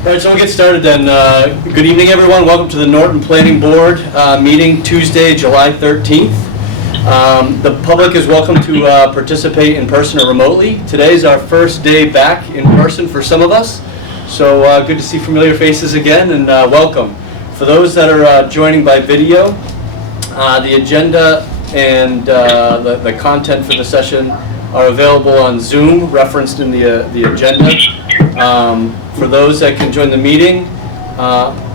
All right, so we'll get started then. Good evening, everyone. Welcome to the Norton Planning Board meeting Tuesday, July 13th. The public is welcome to participate in person or remotely. Today's our first day back in person for some of us, so good to see familiar faces again, and welcome. For those that are joining by video, the agenda and the content for the session are available on Zoom, referenced in the agenda. For those that can join the meeting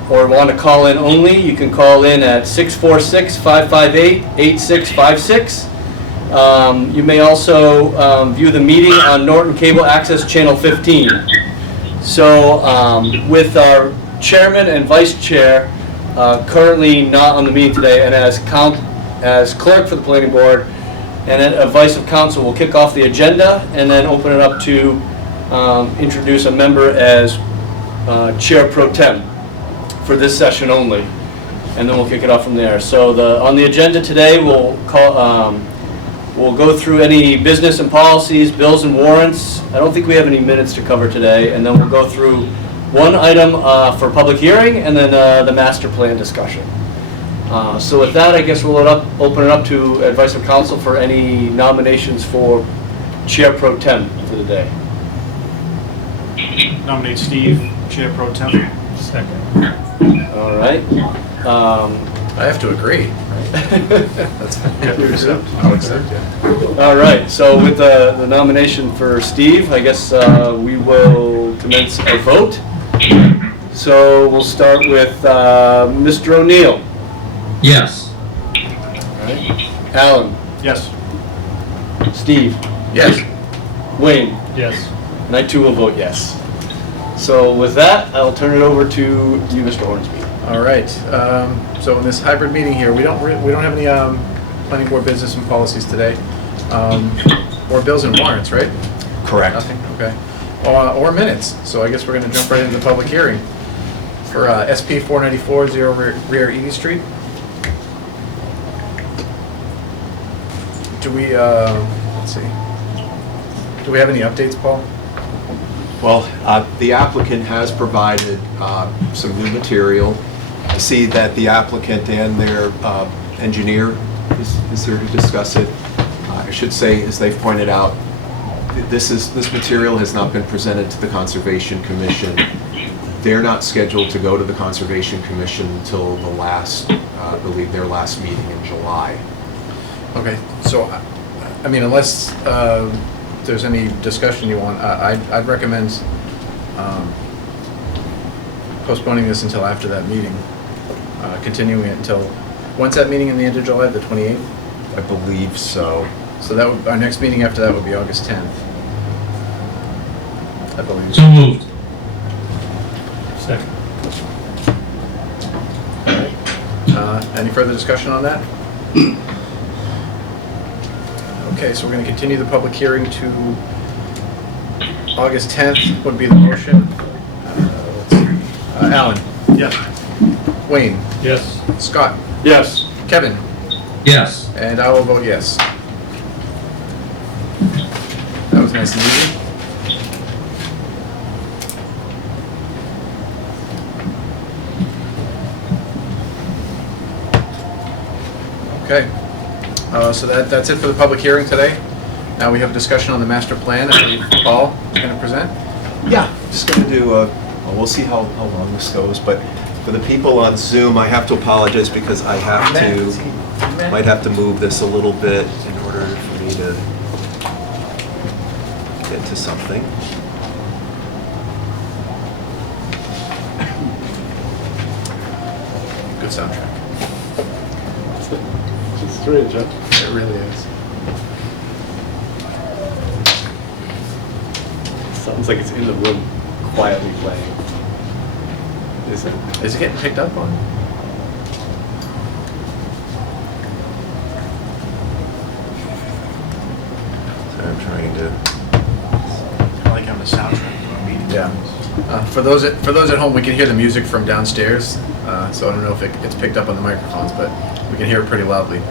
or want to call in only, you can call in at 646-558-8656. You may also view the meeting on Norton Cable Access Channel 15. So with our chairman and vice chair currently not on the meeting today, and as clerk for the planning board and a vice of council, we'll kick off the agenda and then open it up to introduce a member as chair pro tem for this session only, and then we'll kick it off from there. So on the agenda today, we'll go through any business and policies, bills and warrants. I don't think we have any minutes to cover today, and then we'll go through one item for public hearing, and then the master plan discussion. So with that, I guess we'll open it up to advice of council for any nominations for chair pro tem for the day. Nominate Steve, Chair Pro Tem. Second. All right. I have to agree. That's I'll accept it. All right. So with the nomination for Steve, I guess we will commence a vote. So we'll start with Mr. O'Neill. Yes. All right. Alan. Yes. Steve. Yes. Wayne. Yes. And I too will vote yes. So with that, I'll turn it over to you, Mr. Hornsby. All right. So in this hybrid meeting here, we don't have any planning board business and policies today, or bills and warrants, right? Correct. Nothing. Okay. Or minutes. So I guess we're going to jump right into the public hearing for SP 494 0 Rear Edie Street. Do we? Let's see. Do we have any updates, Paul? Well, the applicant has provided some new material. I see that the applicant and their engineer is here to discuss it. I should say, as they've pointed out, this material has not been presented to the Conservation Commission. They're not scheduled to go to the Conservation Commission until the last, I believe, their last meeting in July. Okay. So, I mean, unless there's any discussion you want, I'd recommend postponing this until after that meeting, continuing it until, when's that meeting in the end of July, the 28th? I believe so. So that would, our next meeting after that would be August 10th, I believe. So moved. Second. All right. Any further discussion on that? Okay, so we're going to continue the public hearing to August 10th would be the motion. Let's see. Alan? Yes. Wayne? Yes. Scott? Yes. Kevin? Yes. And I will vote yes. That was nice and easy. Okay. So that's it for the public hearing today. Now we have a discussion on the master plan. I believe Paul is going to present. Yeah, just going to do we'll see how long this goes, but for the people on Zoom, I have to apologize because I might have to move this a little bit in order for me to get to something. Good soundtrack. It's strange, huh? It really is. Sounds like it's in the room, quietly playing. Is it? Is it getting picked up on? So I'm trying to. I like having a soundtrack for a meeting. Yeah. For those at home, we can hear the music from downstairs. So I don't know if it's picked up on the microphones, but we can hear it pretty loudly.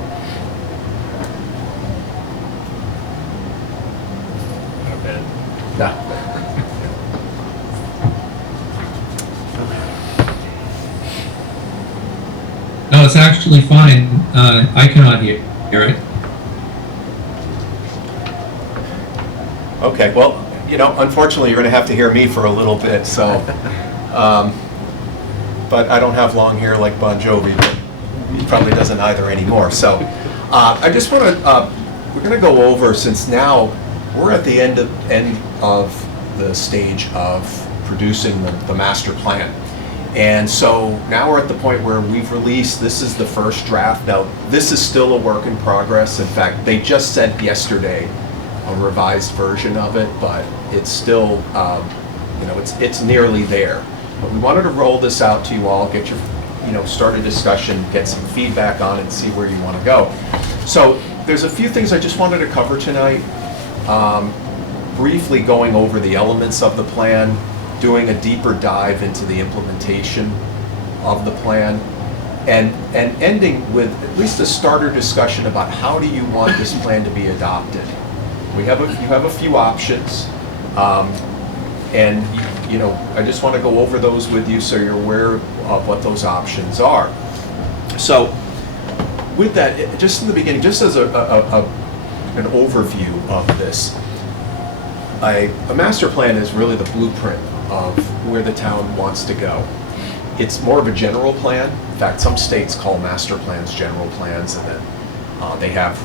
Not bad. Yeah. it's actually fine. I cannot hear it. Okay, well, unfortunately, you're going to have to hear me for a little bit, so, but I don't have long hair like Bon Jovi, but he probably doesn't either anymore. So I just want to, we're going to go over, since now we're at the end of the stage of producing the master plan. And so now we're at the point where we've released, this is the first draft. Now, this is still a work in progress. In fact, they just sent yesterday a revised version of it, but it's still, it's nearly there. But we wanted to roll this out to you all, get your, start a discussion, get some feedback on it, and see where you want to go. So there's a few things I just wanted to cover tonight. Briefly going over the elements of the plan, doing a deeper dive into the implementation of the plan, and ending with at least a starter discussion about how do you want this plan to be adopted. You have a few options, and I just want to go over those with you so you're aware of what those options are. So with that, just in the beginning, just as an overview of this, a master plan is really the blueprint of where the town wants to go. It's more of a general plan. In fact, some states call master plans general plans, and then they have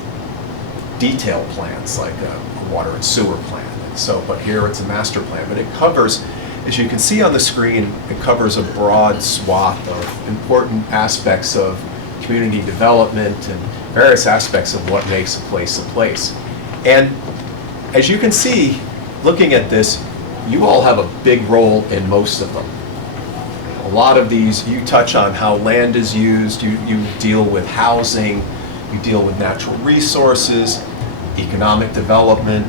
detailed plans like a water and sewer plan. And so, but here it's a master plan. But it covers, as you can see on the screen, it covers a broad swath of important aspects of community development and various aspects of what makes a place. And as you can see, looking at this, you all have a big role in most of them. A lot of these, you touch on how land is used, you deal with housing, you deal with natural resources, economic development,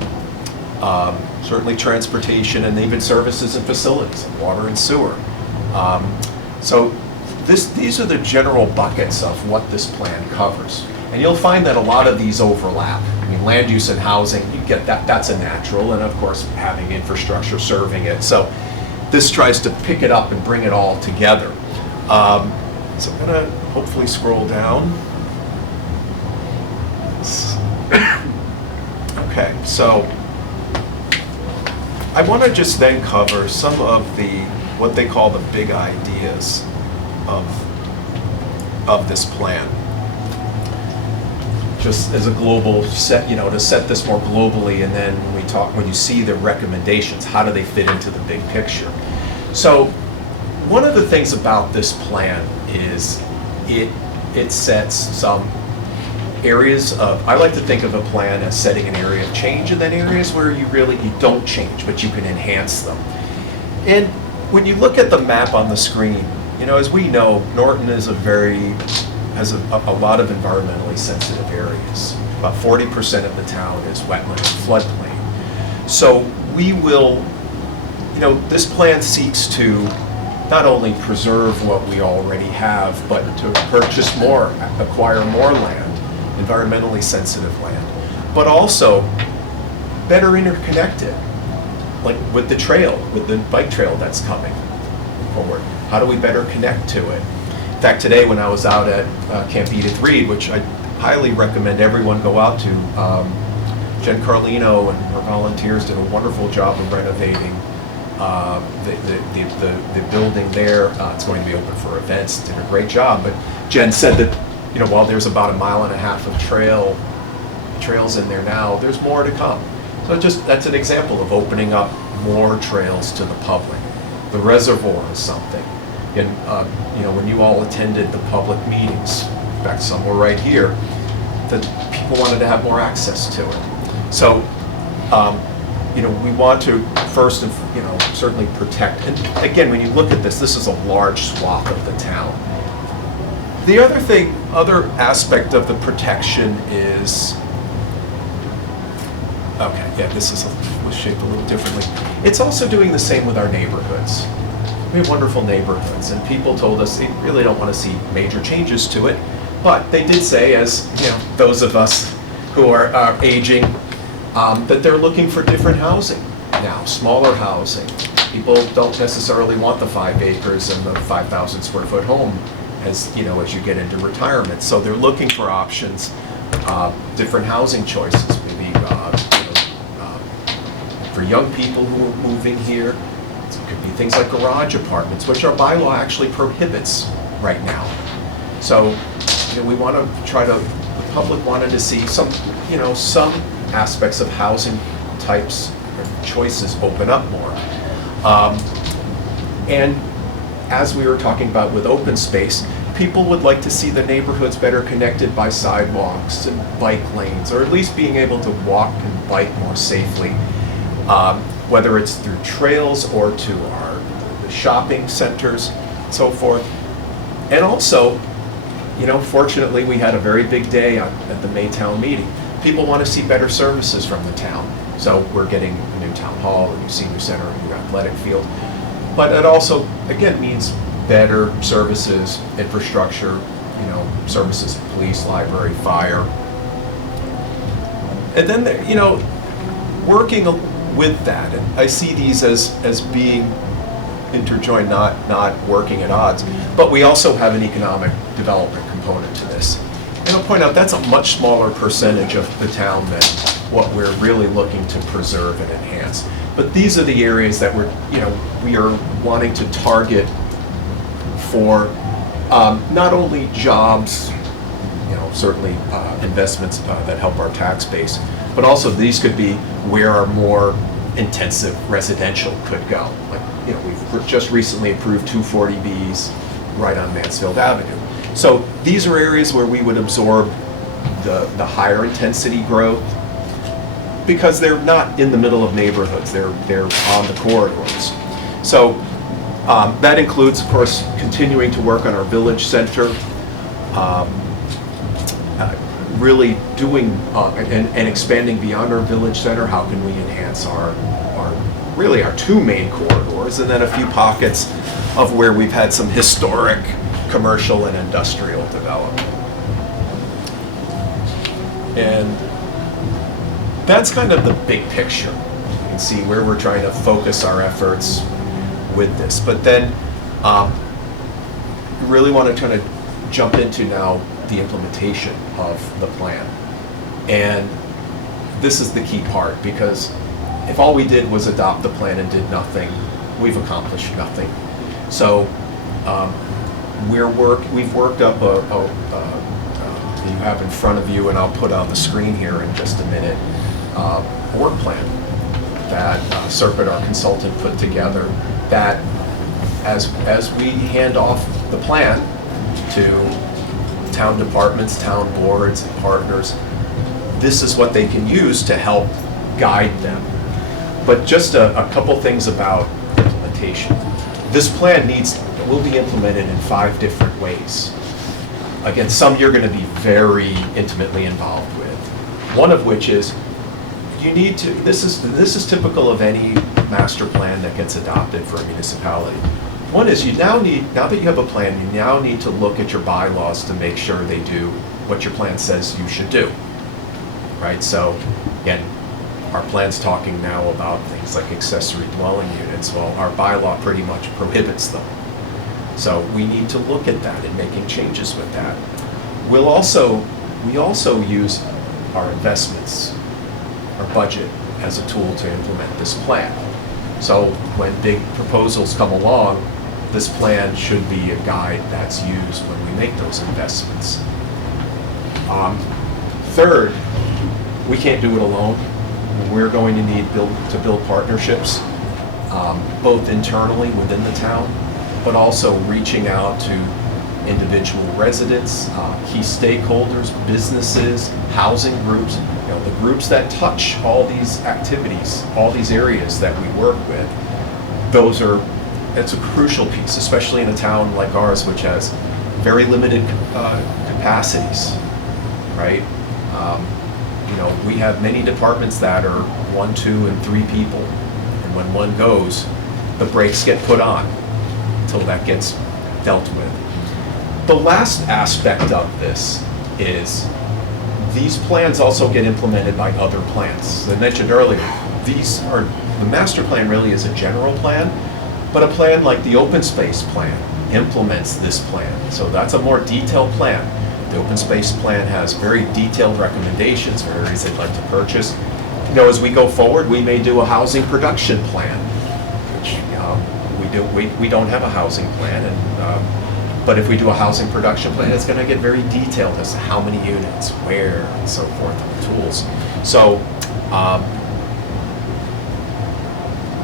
certainly transportation, and even services and facilities, water and sewer. So these are the general buckets of what this plan covers. And you'll find that a lot of these overlap. I mean, land use and housing, you get that, that's a natural, and of course having infrastructure serving it. So this tries to pick it up and bring it all together. So I'm gonna hopefully scroll down. Okay, so I want to just then cover some of what they call the big ideas of this plan. Just as a global set, to set this more globally, and then when you see the recommendations, how do they fit into the big picture? So one of the things about this plan is it sets some areas of, I like to think of a plan as setting an area of change, and then areas where you don't change, but you can enhance them. And when you look at the map on the screen, as we know, Norton is has a lot of environmentally sensitive areas. About 40% of the town is wetland and floodplain. So we will, this plan seeks to not only preserve what we already have, but to purchase more, acquire more land, environmentally sensitive land, but also better interconnected, like with the trail, with the bike trail that's coming forward. How do we better connect to it? In fact, today when I was out at Camp Edith Reed, which I highly recommend everyone go out to, Jen Carlino and her volunteers did a wonderful job of renovating the building there. It's going to be open for events, did a great job, but Jen said that while there's about 1.5 miles of trails in there now, there's more to come. So that's an example of opening up more trails to the public. The reservoir is something. And when you all attended the public meetings, in fact, some were right here, that people wanted to have more access to it. So, we want to first, certainly protect. And again, when you look at this is a large swath of the town. The other aspect of the protection is, this was shaped a little differently. It's also doing the same with our neighborhoods. We have wonderful neighborhoods, and people told us they really don't want to see major changes to it, but they did say, as those of us who are aging, that they're looking for different housing now, smaller housing. People don't necessarily want the 5 acres and the 5,000 square foot home as you get into retirement. So they're looking for options, different housing choices, maybe for young people who are moving here. It could be things like garage apartments, which our bylaw actually prohibits right now. So we want to try to, the public wanted to see some aspects of housing types or choices open up more. And as we were talking about with open space, people would like to see the neighborhoods better connected by sidewalks and bike lanes, or at least being able to walk and bike more safely, whether it's through trails or to the shopping centers, and so forth. And also, fortunately, we had a very big day at the Maytown meeting. People want to see better services from the town. So we're getting a new town hall, a new senior center, a new athletic field. But it also, again, means better services, infrastructure, services, police, library, fire. And then, working with that, and I see these as being interjoined, not working at odds. But we also have an economic development component to this. And I'll point out that's a much smaller percentage of the town than what we're really looking to preserve and enhance. But these are the areas that we are wanting to target for not only jobs, certainly investments that help our tax base, but also these could be where our more intensive residential could go. Like, we've just recently approved 240Bs right on Mansfield Avenue. So these are areas where we would absorb the higher intensity growth, because they're not in the middle of neighborhoods, they're on the corridors. So that includes, of course, continuing to work on our village center, really doing and expanding beyond our village center. How can we enhance our two main corridors, and then a few pockets of where we've had some historic commercial and industrial development. And that's kind of the big picture. You can see where we're trying to focus our efforts with this. But then we really want to kind of jump into now the implementation of the plan. And this is the key part, because if all we did was adopt the plan and did nothing, we've accomplished nothing. So we've worked up you have in front of you, and I'll put on the screen here in just a minute, a work plan that Serpent, our consultant, put together, that as we hand off the plan to town departments, town boards, and partners, this is what they can use to help guide them. But just a couple things about implementation. This plan will be implemented in 5 different ways. Again, some you're going to be very intimately involved with. One of which is you need to, this is typical of any master plan that gets adopted for a municipality. One is now that you have a plan, you now need to look at your bylaws to make sure they do what your plan says you should do. Right? So again, our plan's talking now about things like accessory dwelling units. Well, our bylaw pretty much prohibits them. So we need to look at that and making changes with that. We also use our investments, our budget, as a tool to implement this plan. So when big proposals come along, this plan should be a guide that's used when we make those investments. Third, we can't do it alone. We're going to need to build partnerships, both internally within the town, but also reaching out to individual residents, key stakeholders, businesses, housing groups, the groups that touch all these activities, all these areas that we work with. It's a crucial piece, especially in a town like ours, which has very limited capacities, right? We have many departments that are 1, 2, and 3 people, and when one goes, the brakes get put on until that gets dealt with. The last aspect of this is these plans also get implemented by other plans. As I mentioned earlier, the master plan really is a general plan, but a plan like the open space plan implements this plan. So that's a more detailed plan. The open space plan has very detailed recommendations for areas they'd like to purchase. You know, as we go forward, we may do a housing production plan, which we don't have a housing plan, and but if we do a housing production plan, it's going to get very detailed as to how many units, where, and so forth, and the tools. So,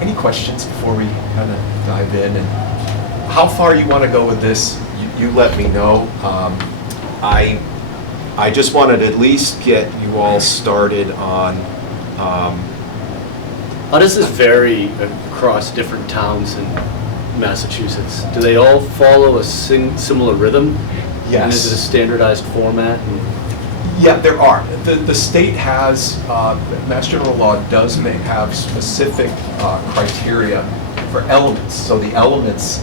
any questions before we kind of dive in? And how far you want to go with this, you let me know. I just wanted to at least get you all started on. How does this vary across different towns in Massachusetts? Do they all follow a similar rhythm? Yes. And is it a standardized format? Yeah, there are. The state has, Mass General Law does have specific criteria for elements. So the elements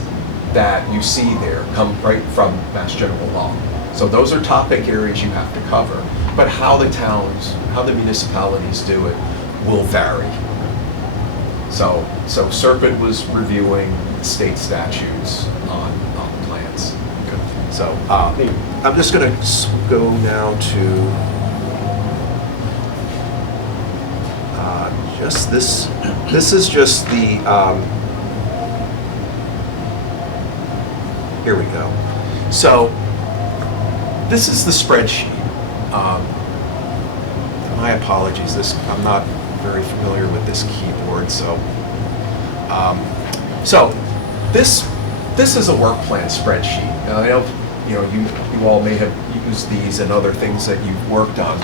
that you see there come right from Mass General Law. So those are topic areas you have to cover. But how the towns, how the municipalities do it will vary. So Serpent was reviewing the state statutes on plans. So I'm just going to go now to just this. This is just the, here we go. So this is the spreadsheet. My apologies, I'm not very familiar with this keyboard, so this is a work plan spreadsheet. Now, I know you all may have used these and other things that you've worked on,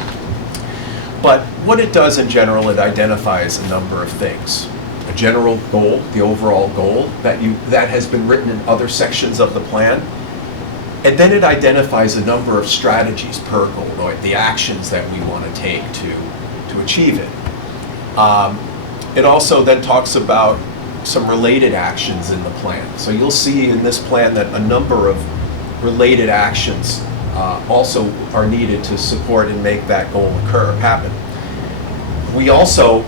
but what it does in general, it identifies a number of things. A general goal, the overall goal that has been written in other sections of the plan. And then it identifies a number of strategies per goal, or the actions that we want to take to achieve it. It also then talks about some related actions in the plan. So you'll see in this plan that a number of related actions also are needed to support and make that goal happen. We also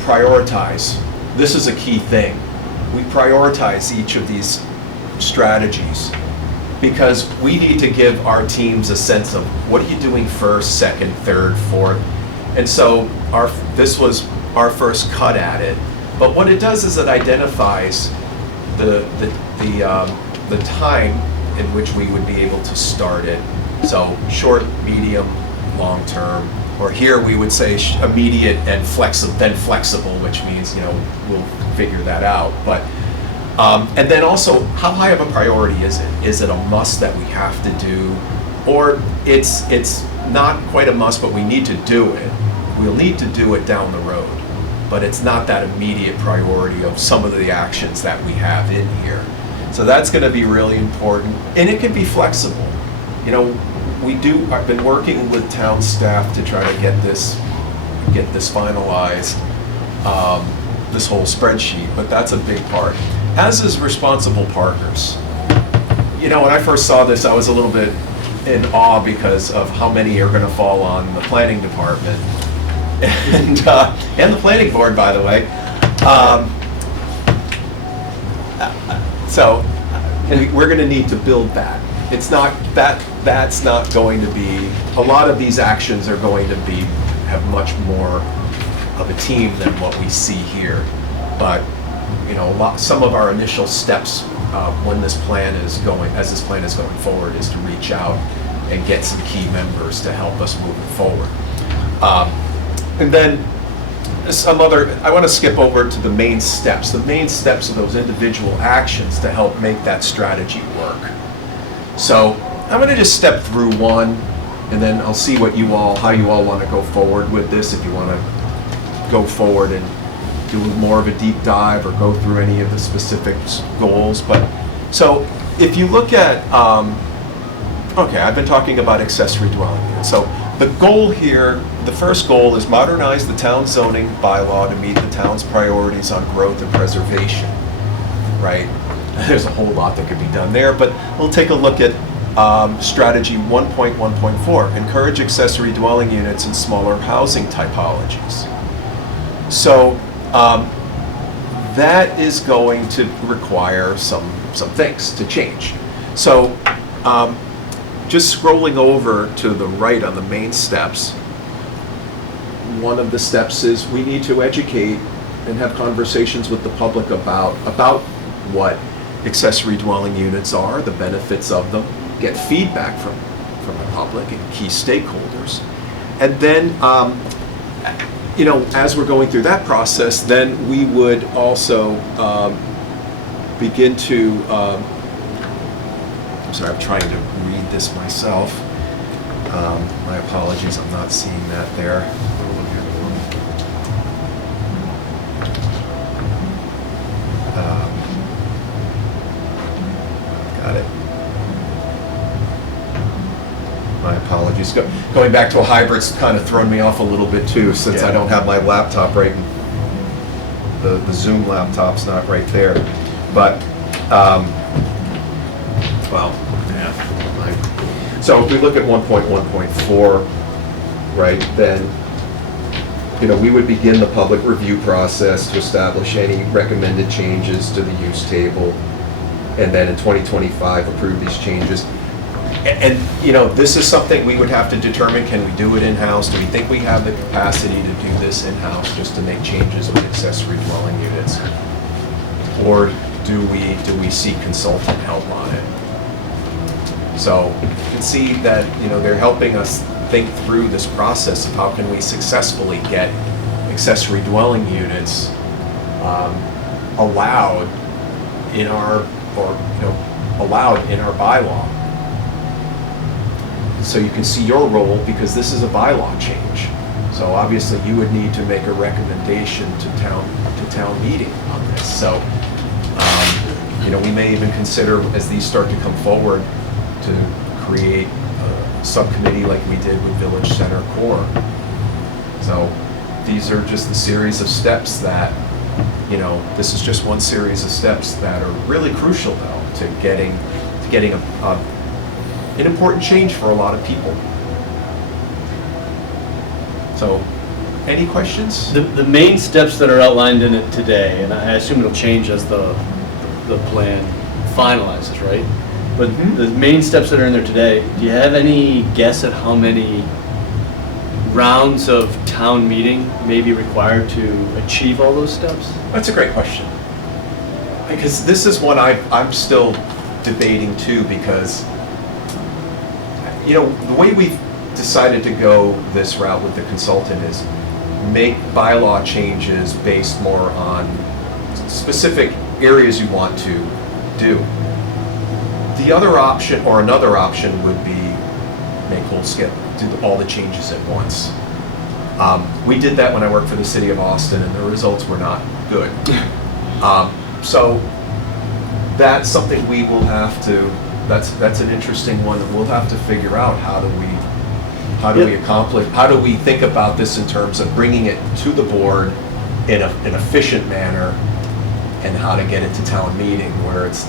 prioritize. This is a key thing. We prioritize each of these strategies, because we need to give our teams a sense of what are you doing first, second, third, fourth. And so this was our first cut at it. But what it does is it identifies the time in which we would be able to start it. So short, medium, long term. Or here we would say immediate and then flexible, which means, we'll figure that out. But and then also, how high of a priority is it? Is it a must that we have to do? Or it's not quite a must, but we need to do it. We'll need to do it down the road. But it's not that immediate priority of some of the actions that we have in here. So that's going to be really important. And it can be flexible. I've been working with town staff to try to get this finalized, this whole spreadsheet, but that's a big part. As is responsible partners. When I first saw this, I was a little bit in awe because of how many are going to fall on the planning department and the planning board, by the way. So we're going to need to build that. It's not that's not going to be. A lot of these actions are going to have much more of a team than what we see here, but. Some of our initial steps as this plan is going forward, is to reach out and get some key members to help us move it forward. And then I want to skip over to the main steps. The main steps of those individual actions to help make that strategy work. So I'm going to just step through one, and then I'll see how you all want to go forward with this. If you want to go forward and do more of a deep dive or go through any of the specific goals. But so if you look at, I've been talking about accessory dwelling units. So the goal here, the first goal is modernize the town zoning bylaw to meet the town's priorities on growth and preservation, right? There's a whole lot that could be done there, but we'll take a look at strategy 1.1.4, encourage accessory dwelling units and smaller housing typologies. So that is going to require some things to change. So, just scrolling over to the right on the main steps, one of the steps is we need to educate and have conversations with the public about what accessory dwelling units are, the benefits of them, get feedback from the public and key stakeholders. And then, as we're going through that process, then we would also begin to, I'm sorry, I'm trying to read this myself. My apologies, I'm not seeing that there. Got it. My apologies. Going back to a hybrid's kind of thrown me off a little bit too, since I don't have my laptop right. The Zoom laptop's not right there. But, so if we look at 1.1.4, right, then, we would begin the public review process to establish any recommended changes to the use table, and then in 2025 approve these changes. And this is something we would have to determine, can we do it in-house? Do we think we have the capacity to do this in-house, just to make changes with accessory dwelling units? Or do we seek consultant help on it? So you can see that, they're helping us think through this process of how can we successfully get accessory dwelling units allowed in our bylaw. So you can see your role, because this is a bylaw change. So obviously you would need to make a recommendation to town meeting on this. So we may even consider, as these start to come forward, to create a subcommittee like we did with Village Center Core. So these are just the series of steps that, this is just one series of steps that are really crucial, though, to getting an important change for a lot of people. So, any questions? The main steps that are outlined in it today, and I assume it'll change as the plan finalizes, right? But the main steps that are in there today, do you have any guess at how many rounds of town meeting may be required to achieve all those steps? That's a great question. Because this is one I'm still debating too, because the way we've decided to go this route with the consultant is make bylaw changes based more on specific areas you want to do. The other option, or another option, would be make whole scale, do all the changes at once. We did that when I worked for the city of Austin, and the results were not good. So that's something we will have to, that's an interesting one that we'll have to figure out. How do we accomplish, how do we think about this in terms of bringing it to the board in an efficient manner, and how to get it to town meeting where it's,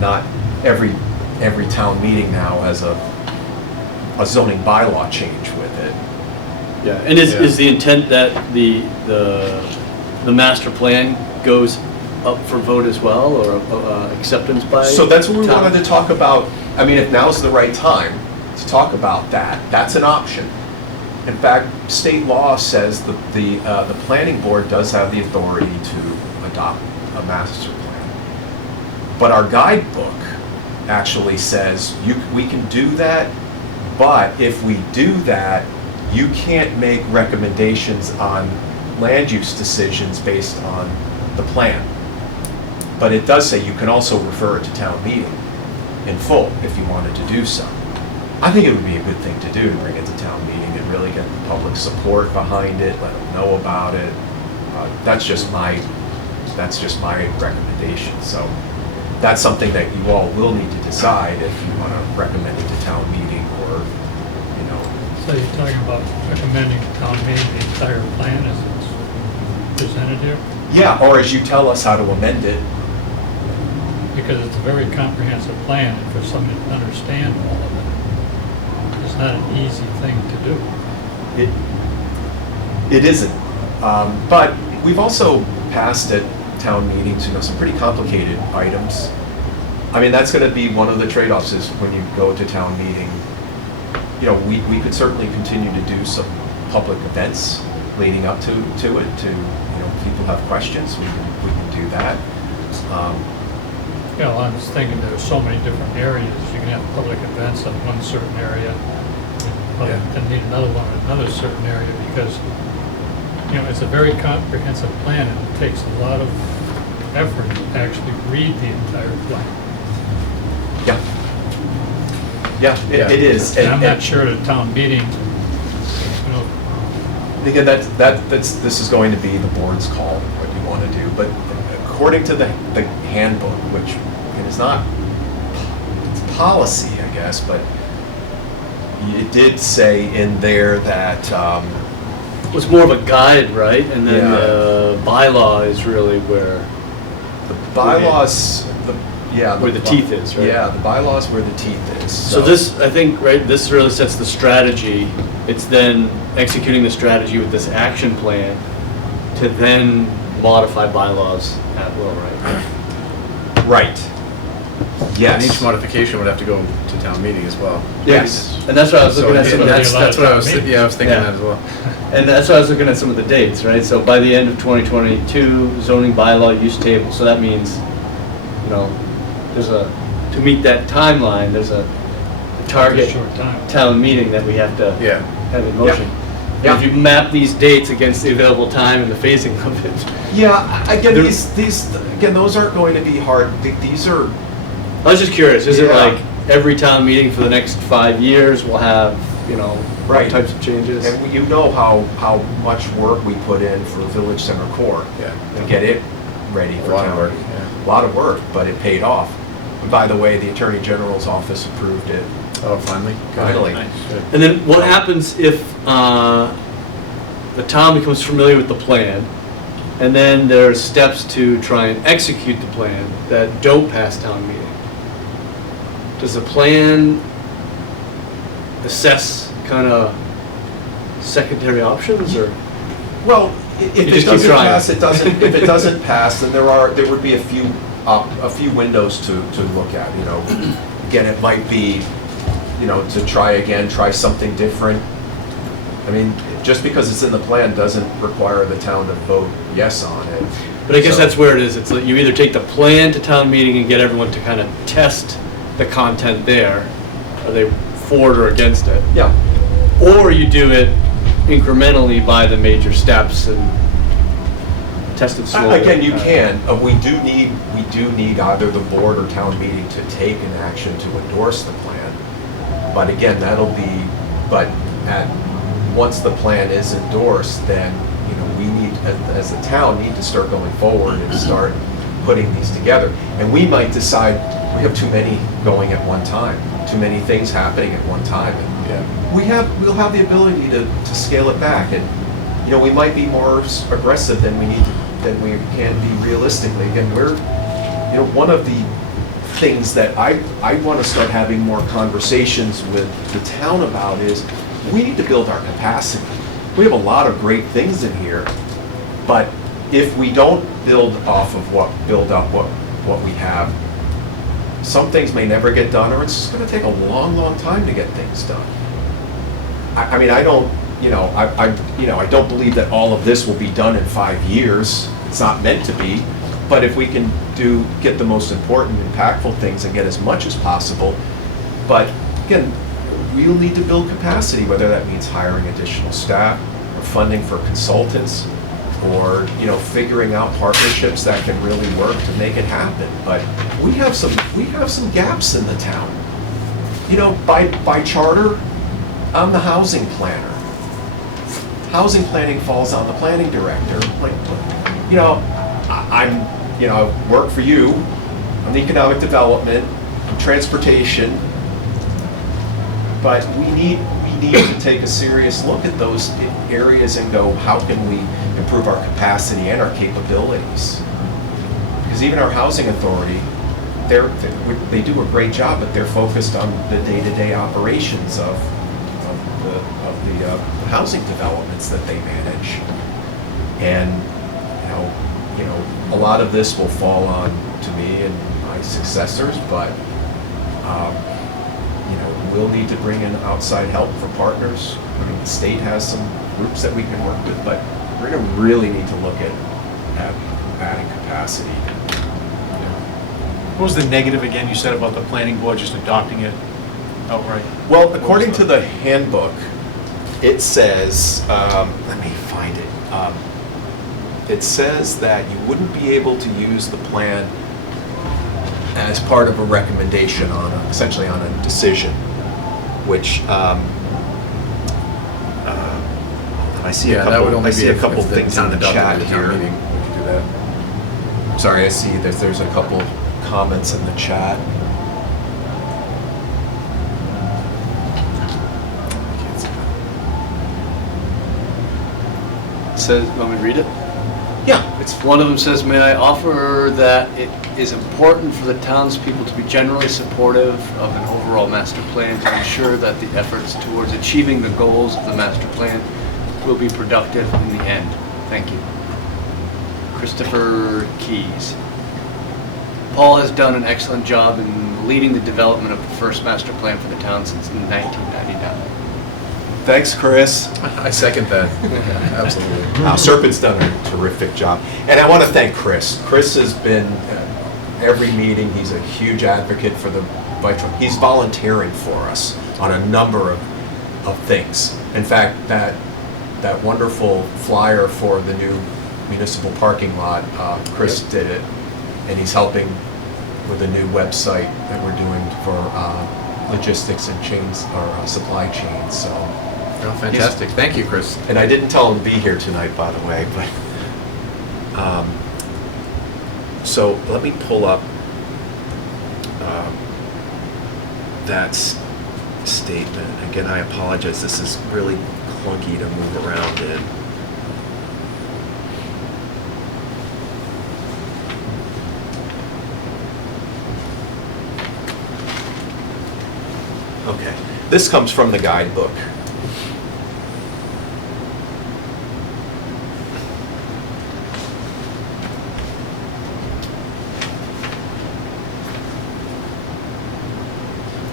not every town meeting now has a zoning bylaw change with it. Yeah, and is the intent that the master plan goes up for vote as well, or acceptance by? So that's what we town? wanted to talk about. I mean, if now's the right time to talk about that, that's an option. In fact, state law says that the planning board does have the authority to adopt a master plan. But our guidebook actually says we can do that, but if we do that, you can't make recommendations on land use decisions based on the plan. But it does say you can also refer it to town meeting in full if you wanted to do so. I think it would be a good thing to do, to bring it to town meeting and really get the public support behind it, let them know about it. That's just my recommendation. So that's something that you all will need to decide if you want to recommend it to town meeting, or, So you're talking about recommending to town meeting the entire plan as it's presented here? Yeah, or as you tell us how to amend it. Because it's a very comprehensive plan, and for someone to understand all of it, it's not an easy thing to do. It isn't. But we've also passed at town meetings, some pretty complicated items. I mean, that's gonna be one of the trade-offs is when you go to town meeting. You know, we could certainly continue to do some public events leading up to it, to, you know, if people have questions, we can do that. You know, I was thinking there's so many different areas. You can have public events in one certain area, and need another one in another certain area, because, you know, it's a very comprehensive plan, and it takes a lot of effort to actually read the entire plan. Yeah. Yeah, it is. And I'm not sure at a town meeting, you know, Again, this is going to be the board's call, what you want to do, but according to the handbook, which is not, it's policy, I guess, but it did say in there that, It was more of a guide, right? And then Yeah. the bylaw is really where, the bylaws, Where the teeth is, right? Yeah, the bylaws where the teeth is. so this, I think, right, this really sets the strategy. It's then executing the strategy with this action plan to then modify bylaws at will, right? Right. And Yes. each modification would have to go to town meeting as well. Yes. And that's what I was So looking at. Some of that's that. what I was, I was thinking Yeah. that as well. And that's why I was looking at some of the dates, right? So by the end of 2022, zoning bylaw use table. So that means, you know, to meet that timeline, there's a target short time. town meeting that we have to Yeah. have in motion. Yeah. And if you map these dates against the available time and the phasing of it. Yeah, again, There- again, those aren't going to be hard. These are, I was just curious, is it Yeah. like every town meeting for the next 5 years will have, you know, Right. types of changes? and you know how much work we put in for Village Center Core Yeah. to get it ready for A lot of town work, meeting. yeah. A lot of work, but it paid off. And by the way, the Attorney General's office approved it. Oh, finally? Finally. Good. And then what happens if the town becomes familiar with the plan, and then there are steps to try and execute the plan that don't pass town meeting? Does the plan assess kind of secondary options, or? Well, if You it just keep doesn't trying. pass, it doesn't, if it doesn't pass, then there would be a few windows to look at, you know. Again, it might be, you know, to try again, try something different. I mean, just because it's in the plan doesn't require the town to vote yes on it. But I guess So- that's where it is. It's like you either take the plan to town meeting and get everyone to kind of test the content there, are they for it or against it? Yeah, Or you do it incrementally by the major steps and test it slowly. again, you can, we do need either the board or town meeting to take an action to endorse the plan. But again, once the plan is endorsed, then, you know, we need, as a town, need to start going forward and start putting these together. And we might decide, we have too many going at one time, too many things happening at one time. And we'll have the ability to scale it back, and, you know, we might be more aggressive than we can be realistically. Again, you know, one of the things that I want to start having more conversations with the town about is, we need to build our capacity. We have a lot of great things in here, but if we don't build up what we have, some things may never get done, or it's just going to take a long, long time to get things done. I mean, I don't believe that all of this will be done in 5 years. It's not meant to be. But if we can get the most important, impactful things and get as much as possible, but again, we'll need to build capacity, whether that means hiring additional staff, or funding for consultants, or, you know, figuring out partnerships that can really work to make it happen. But we have some gaps in the town. You know, by charter, I'm the housing planner. Housing planning falls on the planning director. Like, you know, I work for you. I'm the economic development, I'm transportation. But we need to take a serious look at those areas and go, how can we improve our capacity and our capabilities? Because even our housing authority, they do a great job, but they're focused on the day-to-day operations of the housing developments that they manage. And, you know, a lot of this will fall on to me and my my successors, but, we'll need to bring in outside help for partners. I mean, the state has some groups that we can work with, but we're gonna really need to look at adding capacity. What was the negative again you said about the planning board just adopting it outright? Well, according to the handbook, it says, let me find it. It says that you wouldn't be able to use the plan as part of a recommendation essentially on a decision, which I see a couple things in the chat here. We could do that. Sorry, I see that there's a couple comments in the chat. Says, want me to read it? Yeah, it's One of them says, may I offer that it is important for the townspeople to be generally supportive of an overall master plan to ensure that the efforts towards achieving the goals of the master plan will be productive in the end. Thank you. Christopher Keys. Paul has done an excellent job in leading the development of the first master plan for the town since 1999. Thanks, Chris. I second that. Absolutely. Serpent's done a terrific job. And I want to thank Chris. Chris has been every meeting. He's a huge advocate for the bike trail. He's volunteering for us on a number of things. In fact, that wonderful flyer for the new municipal parking lot, Chris did it. And he's helping with a new website that we're doing for logistics and chains, or supply chains. So. Oh, fantastic. Thank you, Chris. And I didn't tell him to be here tonight, by the way, but, so let me pull up, that statement. Again, I apologize, this is really clunky to move around in. Okay, this comes from the guidebook.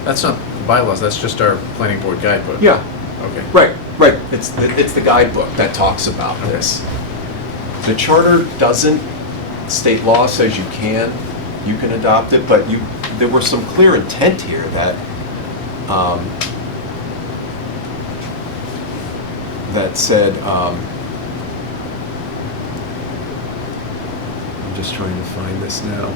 That's not bylaws, that's just our planning board guidebook. Yeah, Okay. right. It's the guidebook that talks about this. The charter doesn't, state law says you can adopt it, but there was some clear intent here that, that said, I'm just trying to find this now.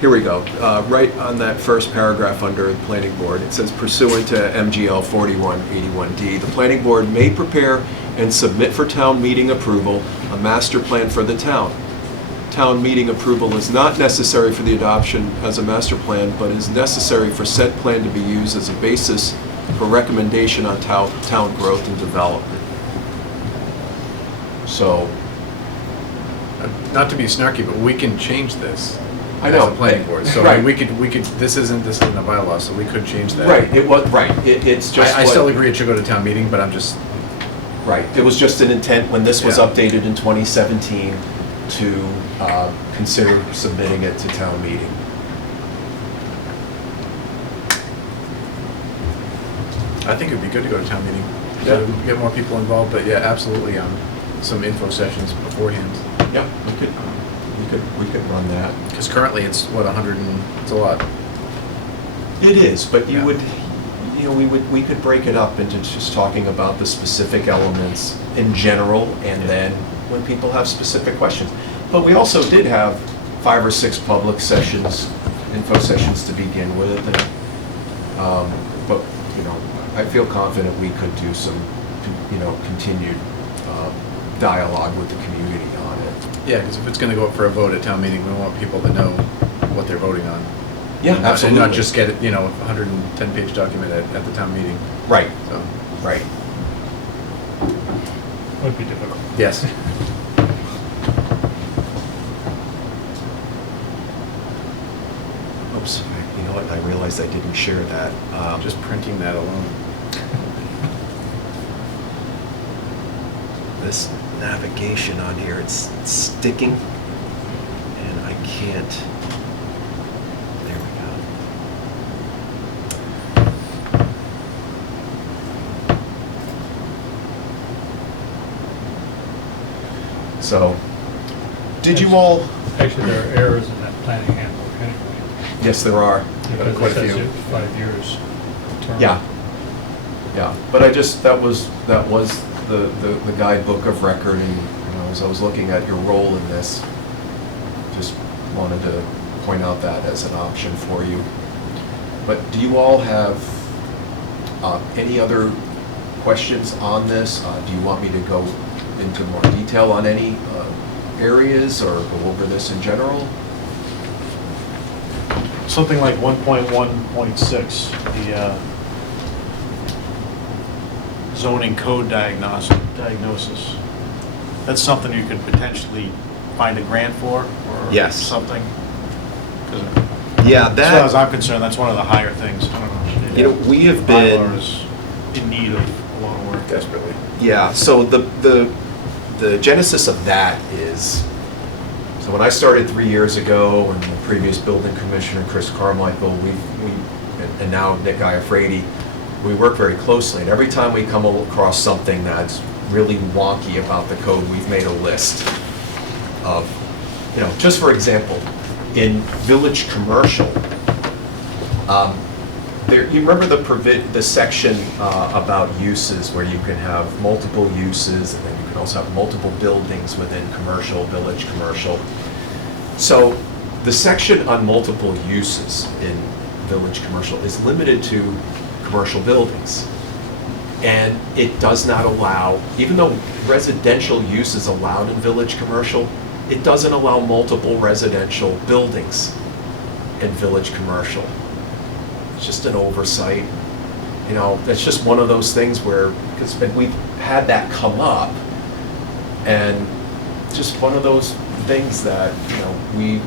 Here we go. Right on that first paragraph under the planning board, it says pursuant to MGL 4181D, the planning board may prepare and submit for town meeting approval a master plan for the town. Town meeting approval is not necessary for the adoption as a master plan, but is necessary for said plan to be used as a basis for recommendation on town growth and development. So, Not to be snarky, but we can change this. I know. As a planning board, so Right. we could, this isn't a bylaw, so we could change that. right, it's just. I still agree it should go to town meeting, but I'm just, Right, it was just an intent when this was Yeah. updated in 2017 to consider submitting it to town meeting. I think it'd be good to go to town meeting. Yeah. To get more people involved, but yeah, absolutely, some info sessions beforehand. Yeah, we could run that. Because currently it's, what, it's a lot. It is, but Yeah. we could break it up into just talking about the specific elements in general, and then when people have specific questions. But we also did have 5 or 6 public sessions, info sessions to begin with, and, but, I feel confident we could do some, continued dialogue with the community on it. Yeah, because if it's gonna go up for a vote at town meeting, we want people to know what they're voting on. Yeah, And absolutely. not just get it, a 110-page document at the town meeting, Right, so, right. Would be difficult. yes. Oops, you know what, I realized I didn't share that. Just printing that alone. This navigation on here, it's sticking, and I can't. There we go. So, did you all? Actually, there are errors in that planning handbook anyway. Yes, there are. Because Quite it a says few. 5 years term. Yeah. Yeah, but that was the guidebook of record, and as I was looking at your role in this, just wanted to point out that as an option for you. But do you all have any other questions on this? Do you want me to go into more detail on any areas or go over this in general? Something like 1.1.6, the zoning code diagnosis. That's something you could potentially find a grant for, or Yes. something? 'Cause Yeah, as far as I'm concerned, that's one of the higher things. I don't know. we have Bylaw been. is in need of a lot of work. Desperately. Yeah, so the genesis of that is, so when I started 3 years ago, and the previous building commissioner, Chris Carmichael, and now Nick Iafredi, we work very closely, and every time we come across something that's really wonky about the code, we've made a list of, just for example, in village commercial, you remember the section about uses, where you can have multiple uses, and then you can also have multiple buildings within village commercial. So the section on multiple uses in village commercial is limited to commercial buildings. And it does not allow, even though residential use is allowed in village commercial, it doesn't allow multiple residential buildings in village commercial. It's just an oversight. That's just one of those things where, because we've had that come up, and just one of those things that, we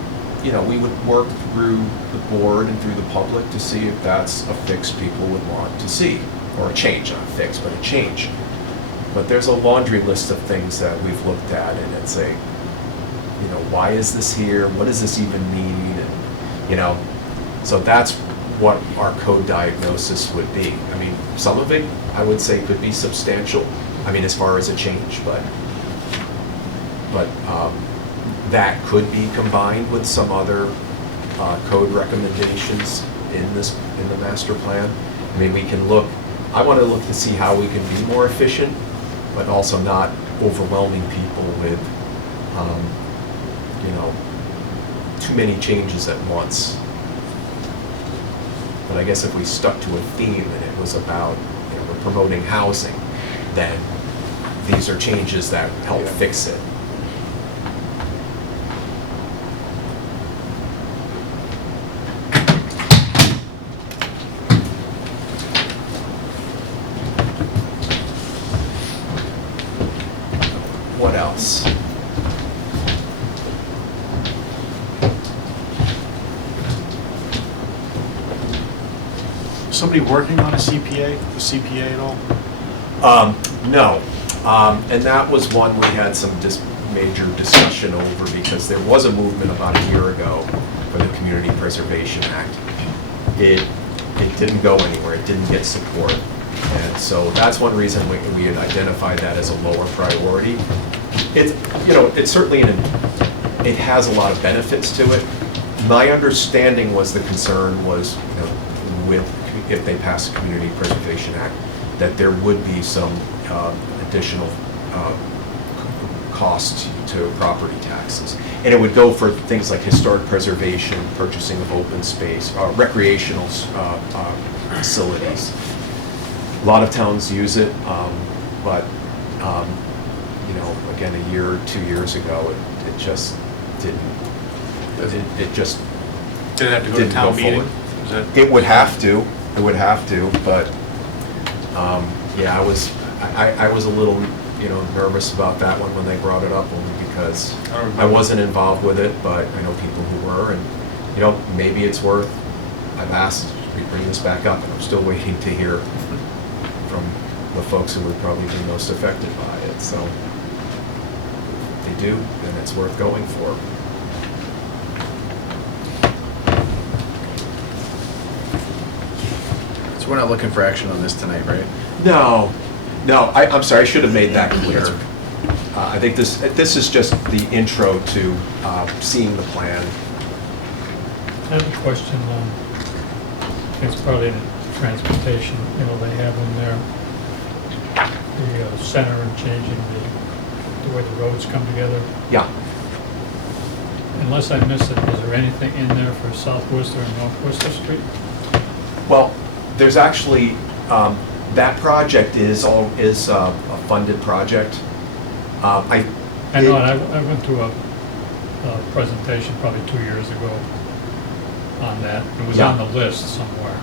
would work through the board and through the public to see if that's a fix people would want to see, or a change, not a fix, but a change. But there's a laundry list of things that we've looked at, and it's why is this here? What does this even mean? And, so that's what our code diagnosis would be. I mean, some of it, I would say, could be substantial, as far as a change, but that could be combined with some other code recommendations in the master plan. We can look, I want to look to see how we can be more efficient, but also not overwhelming people with, too many changes at once. But I guess if we stuck to a theme and it was about, we're promoting housing, then these are changes that help fix it. What else? Somebody working on a CPA, the CPA at all? No, and that was one we had some major discussion over, because there was a movement about a year ago for the Community Preservation Act. It didn't go anywhere, it didn't get support. And so that's one reason we had identified that as a lower priority. It's certainly, it has a lot of benefits to it. My understanding was the concern was, if they pass the Community Preservation Act, that there would be some additional cost to property taxes. And it would go for things like historic preservation, purchasing of open space, recreational facilities. A lot of towns use it, but again, a year or 2 years ago, it just didn't. It just Did it have to go to didn't town go meeting? forward. Is that? It would have to. It would have to, but yeah, I was a little nervous about that one when they brought it up, only because I wasn't involved with it, but I know people who were, and maybe it's worth. I've asked we bring this back up, and I'm still waiting to hear from the folks who would probably be most affected by it. So if they do, then it's worth going for. So we're not looking for action on this tonight, right? No, I'm sorry, I should have made that clear. I think this is just the intro to seeing the plan. I have a question, it's probably in transportation, they have in there the center and changing the way the roads come together. Yeah. Unless I missed it, is there anything in there for South Worcester and North Worcester Street? Well, there's actually, that project is a funded project. I know, and I went through a presentation probably 2 years ago on that. It was Yeah. on the list somewhere.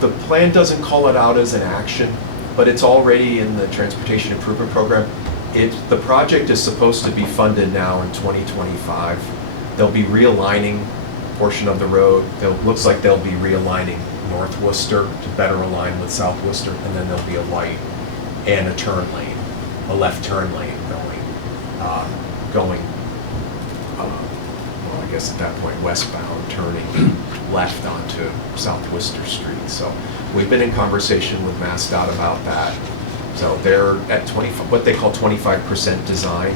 The plan doesn't call it out as an action, but it's already in the Transportation Improvement Program. The project is supposed to be funded now in 2025. They'll be realigning a portion of the road. Looks like they'll be realigning North Worcester to better align with South Worcester, and then there'll be a light and a turn lane, a left turn lane well, I guess at that point westbound, turning left onto South Worcester Street. So we've been in conversation with MassDOT about that. So they're at what they call 25% design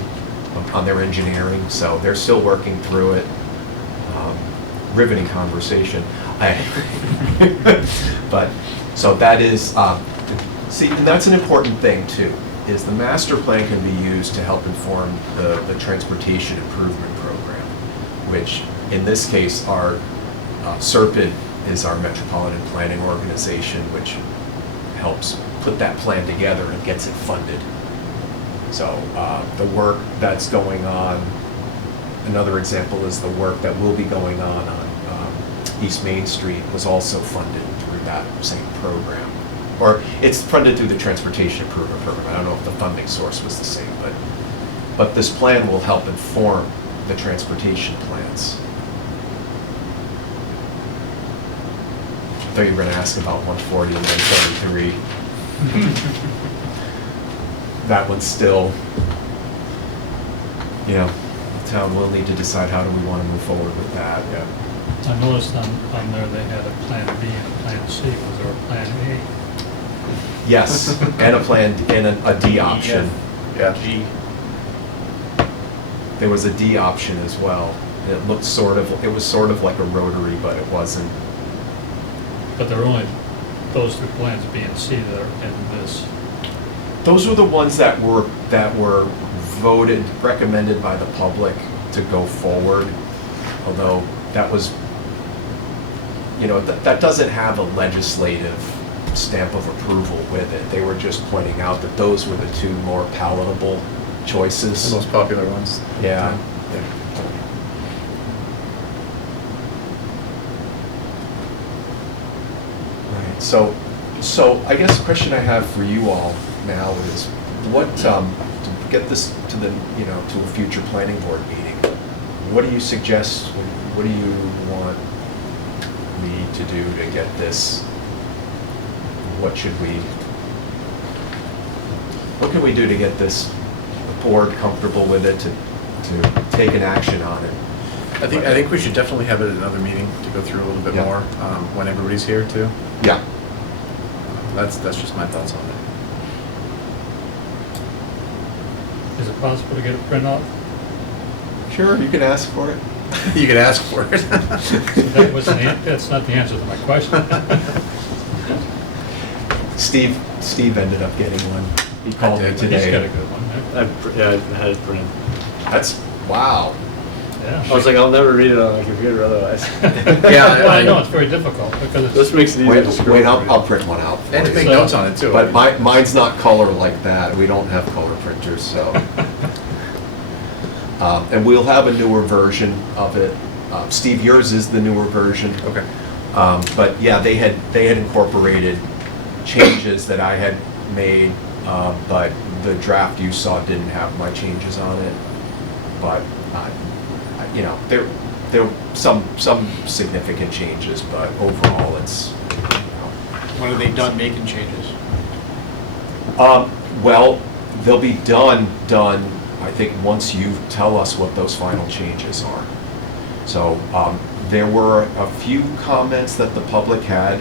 on their engineering. So they're still working through it. Riveting conversation. But so that is, see, and that's an important thing too, is the master plan can be used to help inform the transportation improvement program, which in this case, our SERPID is our metropolitan planning organization, which helps put that plan together and gets it funded. So the work that's going on, another example is the work that will be going on East Main Street was also funded through that same program. Or it's funded through the Transportation Improvement Program. I don't know if the funding source was the same, but this plan will help inform the transportation plans. I thought you were going to ask about 140 and 173. That one's still, the town will need to decide how do we want to move forward with that. Yeah. I noticed on there they had a plan B and a plan C. Was there a plan A? Yes, and a plan, and a D option. Yeah. G. There was a D option as well. It looked it was sort of like a rotary, but it wasn't. But there are only those two plans, B and C, that are in this. Those were the ones that were voted, recommended by the public to go forward, although that was, that doesn't have a legislative stamp of approval with it. They were just pointing out that those were the two more palatable choices. The most popular ones. Yeah. Right. So I guess the question I have for you all now is, what to get this to to a future planning board meeting? What do you suggest? What do you want me to do to get this? What can we do to get this board comfortable with it, to take an action on it? I think we should definitely have it at another meeting to go through a little bit Yeah. more when everybody's here too. Yeah. That's just my thoughts on it. Is it possible to get a printout? Sure, you can ask for it. You could ask for it. That's not the answer to my question. Steve ended up getting one. He called me He's got a today. good one, I had it printed. That's, wow. yeah. I was like, I'll never read it on my computer otherwise. Yeah, Well, I know, it's very difficult, because This it's, makes it easier to scroll. Wait, I'll print one out for And to you. make notes on it too. But mine's not color like that. We don't have color printers, so. And we'll have a newer version of it. Steve, yours is the newer version. Okay. But yeah, they had incorporated changes that I had made, but the draft you saw didn't have my changes on it. But, there were some significant changes, but overall it's, When are they done making changes? well, they'll be done, I think, once you tell us what those final changes are. So there were a few comments that the public had,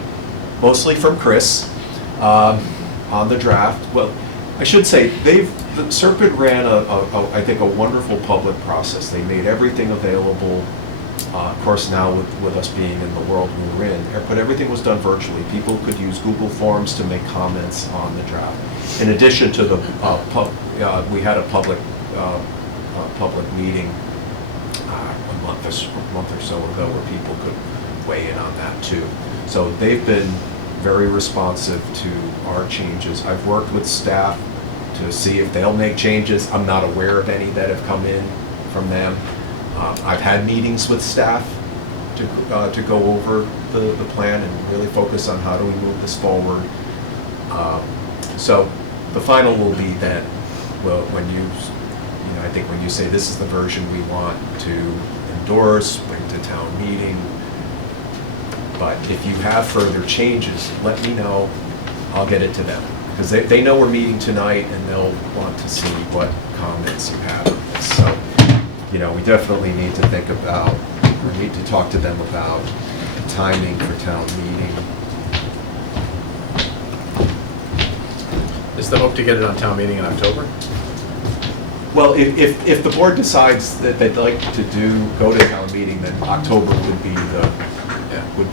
mostly from Chris, On the draft, well, I should say, the Serpent ran I think, a wonderful public process. They made everything available. Of course, now with us being in the world we were in, but everything was done virtually. People could use Google Forms to make comments on the draft. In addition to the we had a public meeting a month or so ago where people could weigh in on that too. So they've been very responsive to our changes. I've worked with staff to see if they'll make changes. I'm not aware of any that have come in from them. I've had meetings with staff to go over the plan and really focus on how do we move this forward. So the final will be that, well, when I think when you say this is the version we want to endorse, bring to town meeting, but if you have further changes, let me know. I'll get it to them. Because they know we're meeting tonight and they'll want to see what comments you have on this. So, we definitely need to think about, we need to talk to them about timing for town meeting. Is the hope to get it on town meeting in October? Well, if the board decides that they'd like to go to town meeting, then October would be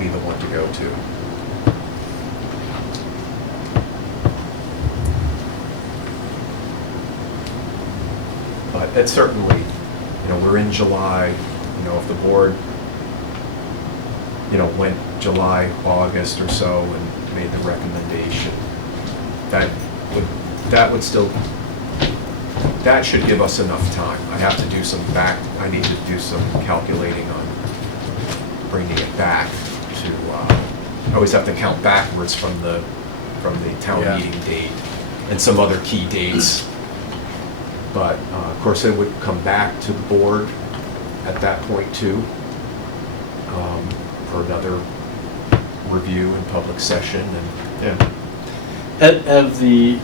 the one to go to. But it's certainly, we're in July, if the board, went July, August or so and made the recommendation, that should give us enough time. I need to do some calculating on bringing it back to, I always have to count backwards from the town meeting date and some other key dates. But of course, it would come back to the board at that point too, for another review in public session. And Have the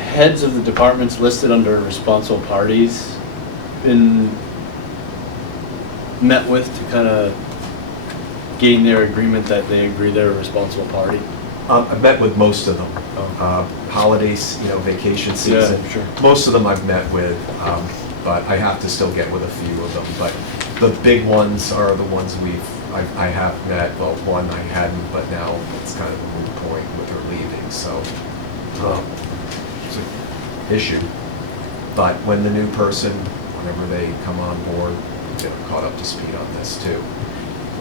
heads of the departments listed under responsible parties been met with to kind of gain their agreement that they agree they're a responsible party? I've met with most of them. Holidays, vacation season. Yeah, sure. Most of them I've met with, but I have to still get with a few of them. But the big ones are the ones I have met. Well, one I hadn't, but now it's kind of a moot point with her leaving. So it's an issue. But when the new person, whenever they come on board, get caught up to speed on this too.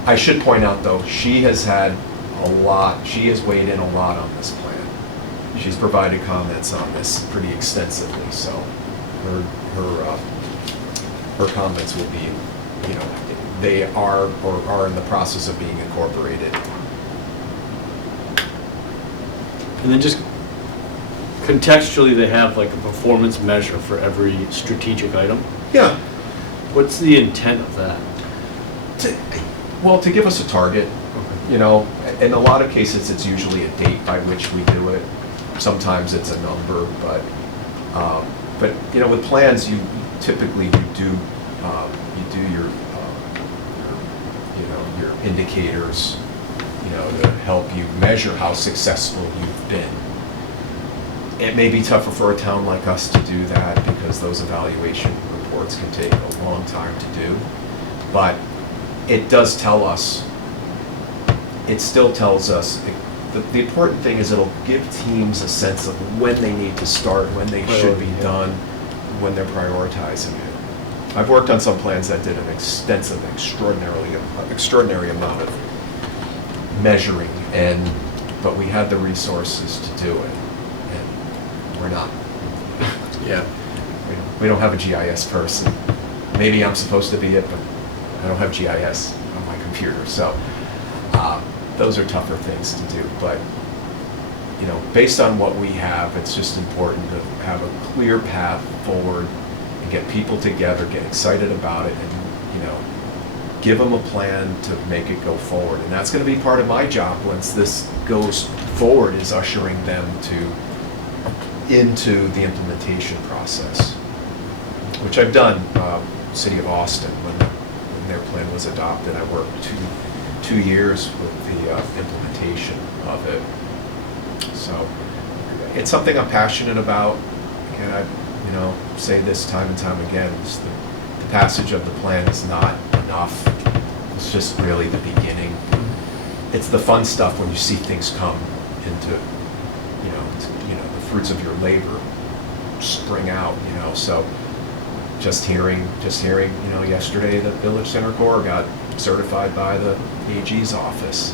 I should point out though, she has weighed in a lot on this plan. She's provided comments on this pretty extensively, so her comments will be, they are in the process of being incorporated. And then just contextually, they have like a performance measure for every strategic item. Yeah. What's the intent of that? To give us a target. In a lot of cases, it's usually a date by which we do it. Sometimes it's a number, but with plans, you typically do your indicators, to help you measure how successful you've been. It may be tougher for a town like us to do that because those evaluation reports can take a long time to do, but it does tell us. It still tells us, the important thing is it'll give teams a sense of when they need to start, when they should be done, when they're prioritizing it. I've worked on some plans that did an extensive, extraordinary amount of measuring, but we had the resources to do it, and we're not. Yeah. We don't have a GIS person. Maybe I'm supposed to be it, but I don't have GIS on my computer, so. Those are tougher things to do, but based on what we have, it's just important to have a clear path forward and get people together, get excited about it, and give them a plan to make it go forward. And that's going to be part of my job once this goes forward, is ushering them into the implementation process, which I've done. City of Austin, when their plan was adopted, I worked 2 years with the implementation of it. So it's something I'm passionate about, and I, say this time and time again, is the passage of the plan is not enough. It's just really the beginning. It's the fun stuff when you see things come into, the fruits of your labor spring out, so just hearing, yesterday that Village Center Core got certified by the AG's office.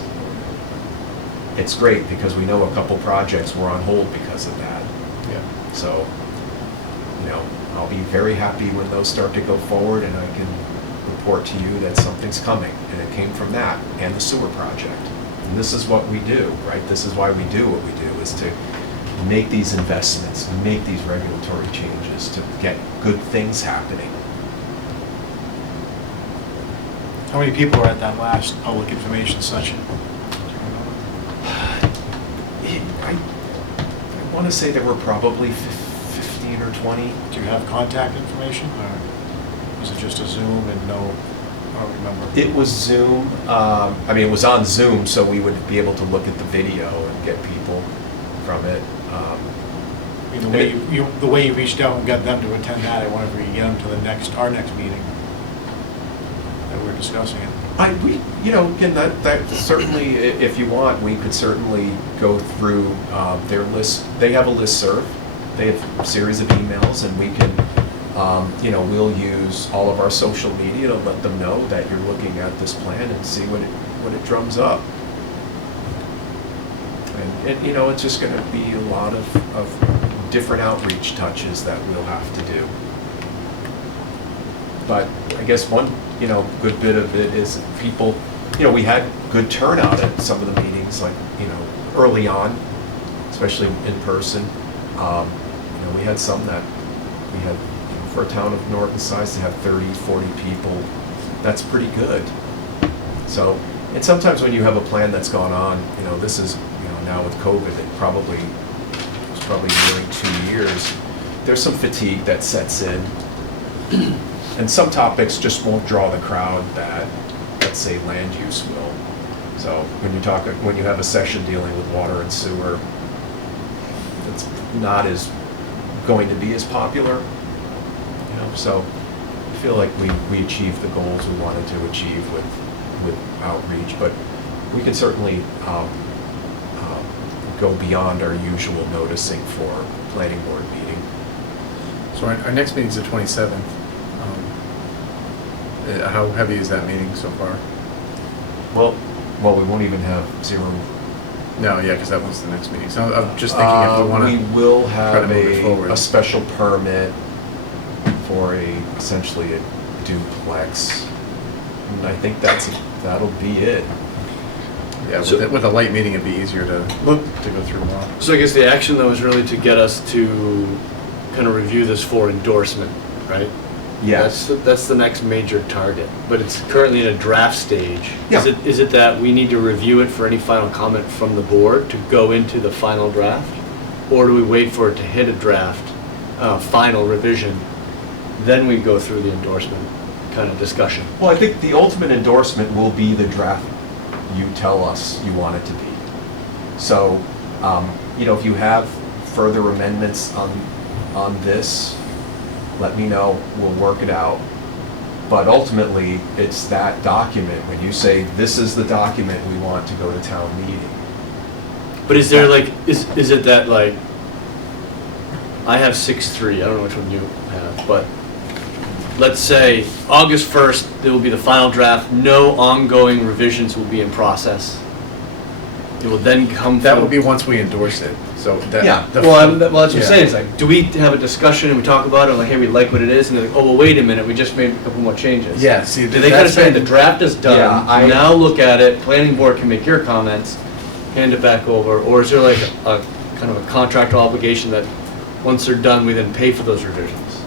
It's great because we know a couple projects were on hold because of that. Yeah. So, I'll be very happy when those start to go forward and I can report to you that something's coming. And it came from that and the sewer project. And this is what we do, right? This is why we do what we do, is to make these investments, make these regulatory changes to get good things happening. How many people were at that last public information session? I want to say there were probably 15 or 20. Do you have contact information, or was it just a Zoom and no, I don't remember. It was Zoom. It was on Zoom, so we would be able to look at the video and get people from it. I mean, the way you reached out and got them to attend that, I wonder if we can get them to our next meeting that we're discussing it. Again, that certainly, if you want, we could certainly go through their list. They have a listserv. They have a series of emails, and we can, we'll use all of our social media to let them know that you're looking at this plan and see what it drums up. And it's just going to be a lot of different outreach touches that we'll have to do. But I guess one, good bit of it is people, we had good turnout at some of the meetings, like, early on, especially in person. We had some that we had, for a town of Norton's size to have 30, 40 people, that's pretty good. So, and sometimes when you have a plan that's gone on, this is, now with COVID, it was probably nearing 2 years, there's some fatigue that sets in. And some topics just won't draw the crowd that, let's say, land use will. So when you have a session dealing with water and sewer, it's not as going to be as popular. So I feel like we achieved the goals we wanted to achieve with outreach, but we can certainly go beyond our usual noticing for planning board meeting. So our next meeting's the 27th. How heavy is that meeting so far? Well, we won't even have zero. No, yeah, because that one's the next meeting. So I'm just thinking if we want to. We will try to have move it forward. a special permit for essentially a duplex. And I think that'll be it. Yeah, So- with a light meeting, it'd be easier to go through more. So I guess the action though is really to get us to kind of review this for endorsement, right? Yes. That's the next major target, but it's currently in a draft stage. Yeah. Is it that we need to review it for any final comment from the board to go into the final draft? Or do we wait for it to hit a draft, final revision, then we go through the endorsement kind of discussion? Well, I think the ultimate endorsement will be the draft you tell us you want it to be. So, if you have further amendments on this, let me know, we'll work it out. But ultimately, it's that document, when you say, this is the document we want to go to town meeting. But is there is it that like, I have 6-3, I don't know which one you have, but let's say August 1st, there will be the final draft, no ongoing revisions will be in process. It will then come. That would be once we endorse it. So that. Yeah. Well, that's what I'm Yeah. saying, it's like, do we have a discussion and we talk about it, and like, hey, we like what it is, and they're like, oh, well, wait a minute, we just made a couple more changes. Yeah. See, Do they kind of say the draft is done, Yeah, now look at it, planning board can make your comments, hand it back over, or is there like a kind of a contractual obligation that once they're done, we then pay for those revisions?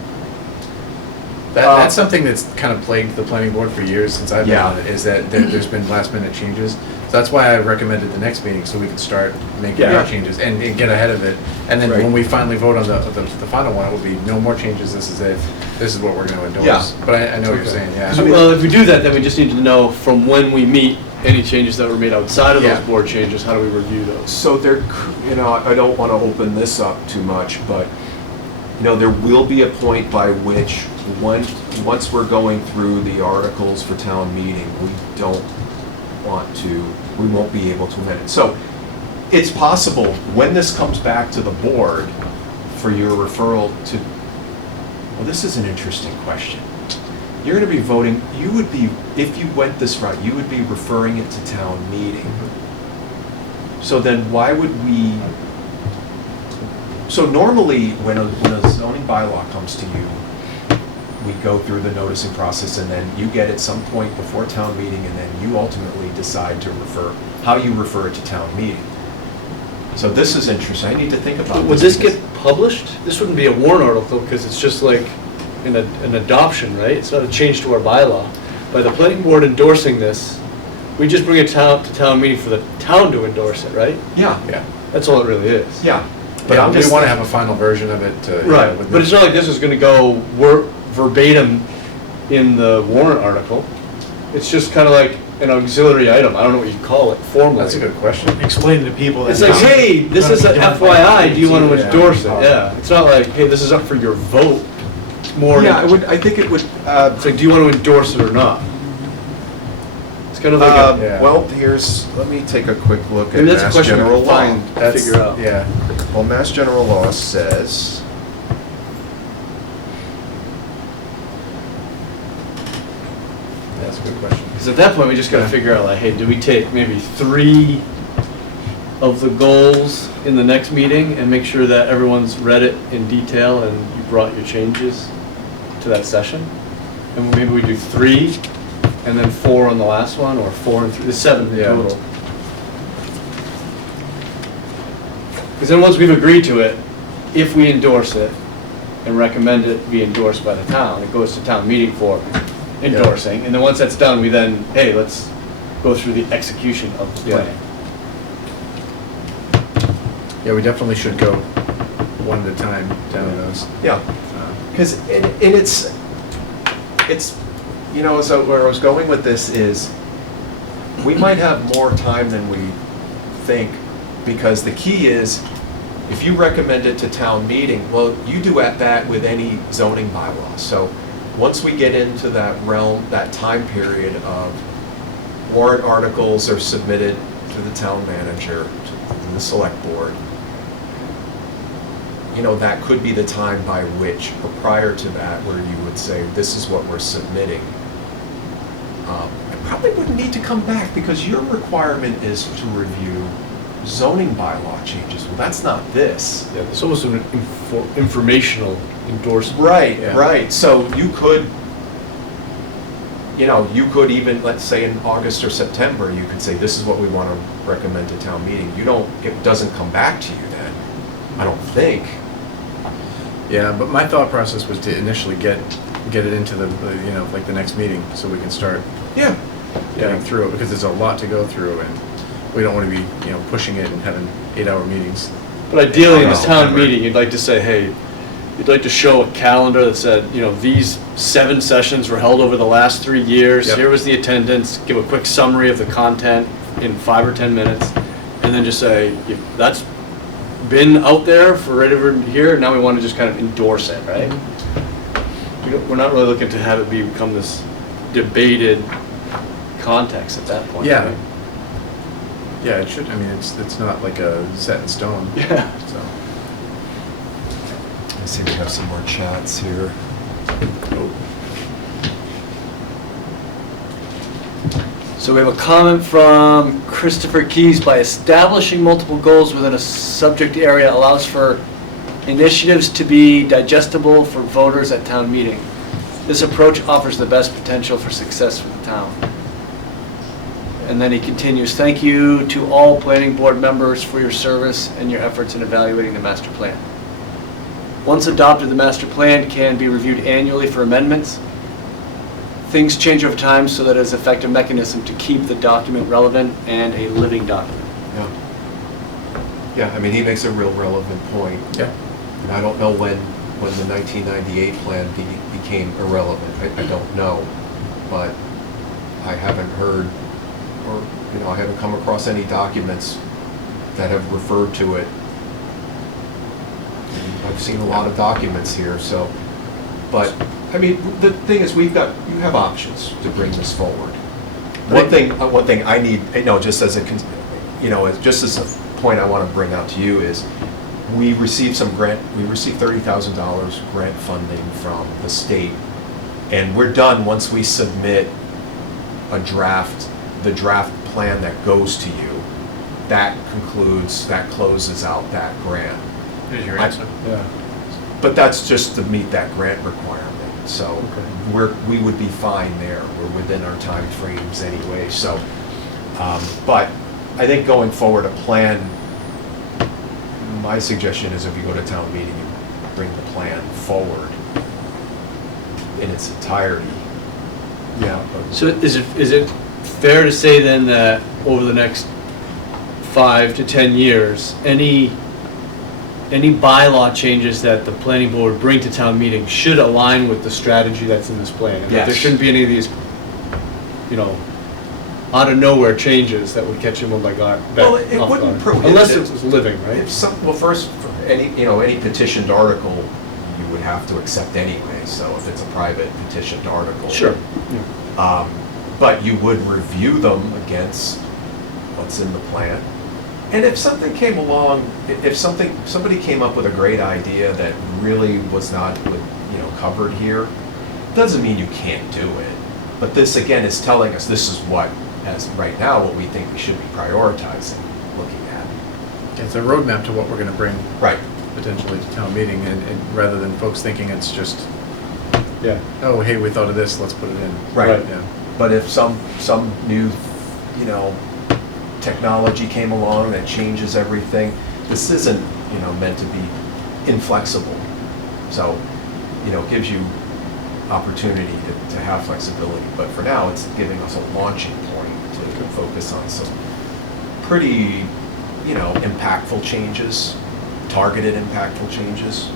That's something that's kind of plagued the planning board for years since I've been Yeah. on it, is that there's been last minute changes. So that's why I recommended the next meeting, so we could start making Yeah. our changes and get ahead of it. And then Right. when we finally vote on the final one, it will be no more changes, this is it, this is what we're gonna endorse. Yeah. But I know what you're saying, yeah. Well, if we do that, then we just need to know from when we meet, any changes that were made outside of those Yeah. board changes, how do we review those? So there, I don't want to open this up too much, but, there will be a point by which, once we're going through the articles for town meeting, we won't be able to amend it. So it's possible, when this comes back to the board for your referral to, well, this is an interesting question. You're going to be voting, if you went this route, you would be referring it to town meeting. So then why would we, so normally when a zoning bylaw comes to you, we go through the noticing process and then you get at some point before town meeting and then you ultimately decide to how you refer it to town meeting. So this is interesting, I need to think about this. Would this because- get published? This wouldn't be a warrant article because it's just like an adoption, right? It's not a change to our bylaw. By the planning board endorsing this, we just bring it to town meeting for the town to endorse it, right? Yeah, Yeah. That's all it really is. yeah. But I'm we just want to have a final version of it. Right, but it's not like this is gonna go verbatim in the warrant article. It's just kind of like an auxiliary item. I don't know what you'd call it formally. That's a good question. Explain to people that. It's like, hey, this is an FYI, do you want to Yeah. endorse it? Yeah, it's not like, hey, this is up for your vote. It's more, Yeah, I think it would, it's like, do you want to endorse it or not? It's kind of like a, well, let me take a quick look at maybe that's a Mass question we General can Law. find, figure out. Yeah. Well, Mass General Law says, That's a good question. Because at that point, we just got to figure out, like, hey, do we take maybe 3 of the goals in the next meeting and make sure that everyone's read it in detail and you brought your changes to that session? And maybe we do 3 and then 4 on the last one, or 4 and 3, there's 7 in Yeah. total. Because then once we've agreed to it, if we endorse it and recommend it be endorsed by the town, it goes to town meeting for endorsing. And then once that's done, we then, hey, let's go through the execution of the Yeah. plan. Yeah, we definitely should go one at a time down those. yeah, because, and it's, so where I was going with this is, we might have more time than we think, because the key is, if you recommend it to town meeting, well, you do at that with any zoning bylaw. So once we get into that realm, that time period of warrant articles are submitted to the town manager, to the select board, that could be the time by which, or prior to that, where you would say, this is what we're submitting. I probably wouldn't need to come back, because your requirement is to review zoning bylaw changes. Well, that's not this. Yeah, it's almost an informational endorsement. Right, Yeah. right. So you could even, let's say in August or September, you could say, this is what we want to recommend to town meeting. It doesn't come back to you then, I don't think. Yeah, but my thought process was to initially get it into the like the next meeting, so we can start Yeah. getting through it, because there's a lot to go through, and we don't want to be, pushing it and having 8-hour meetings. But ideally, in this No. town meeting, you'd like to say, hey, you'd like to show a calendar that said, these 7 sessions were held over the last 3 years. Yep. Here was the attendance, give a quick summary of the content in 5 or 10 minutes, and then just say, that's been out there for right over here, now we want to just kind of endorse it, right? We're not really looking to have it become this debated context at that point. Yeah. right? Yeah, it should. I mean, it's not like a set in stone. Yeah. So. I see we have some more chats here. So we have a comment from Christopher Keys. By establishing multiple goals within a subject area allows for initiatives to be digestible for voters at town meeting. This approach offers the best potential for success for the town. And then he continues, thank you to all planning board members for your service and your efforts in evaluating the master plan. Once adopted, the master plan can be reviewed annually for amendments. Things change over time, so that is an effective mechanism to keep the document relevant and a living document. Yeah. Yeah, I mean, he makes a real relevant point. Yeah. And I don't know when the 1998 plan became irrelevant. I don't know. But I haven't heard or, you know, I haven't come across any documents that have referred to it. I've seen a lot of documents here, so, but, I mean, the thing is, you have options to bring this forward. One thing I need, you know, just as a, just as a point I want to bring out to you is, we received $30,000 grant funding from the state, and we're done once we submit the draft plan that goes to you. That closes out that grant. Here's your answer. Yeah. But that's just to meet that grant requirement, so we would be fine there. We're within our time frames anyway, so, but I think going forward, a plan, my suggestion is if you go to town meeting, you bring the plan forward in its entirety. Yeah. So is it fair to say then that over the next 5 to 10 years, any bylaw changes that the planning board bring to town meeting should align with the strategy that's in this plan? And that there Yes. shouldn't be any of these, you know, out of nowhere changes that would catch him, oh my God. Well, it wouldn't prohibit unless it. it was living, right? Well, first, for any petitioned article, you would have to accept anyway, so if it's a private petitioned article. Sure. But you would review them against what's in the plan. And if something came along, if somebody came up with a great idea that really was not, covered here, doesn't mean you can't do it. But this, again, is telling us this is what, as right now, what we think we should be prioritizing, looking at. It's a roadmap to what we're gonna bring Right. potentially to town meeting, and rather than folks thinking it's just, Yeah. oh, hey, we thought of this, let's put it in. Right. Yeah. But if some new, technology came along that changes everything, this isn't, meant to be inflexible. So, gives you opportunity to have flexibility. But for now, it's giving us a launching point to focus on some pretty, impactful changes, targeted impactful changes.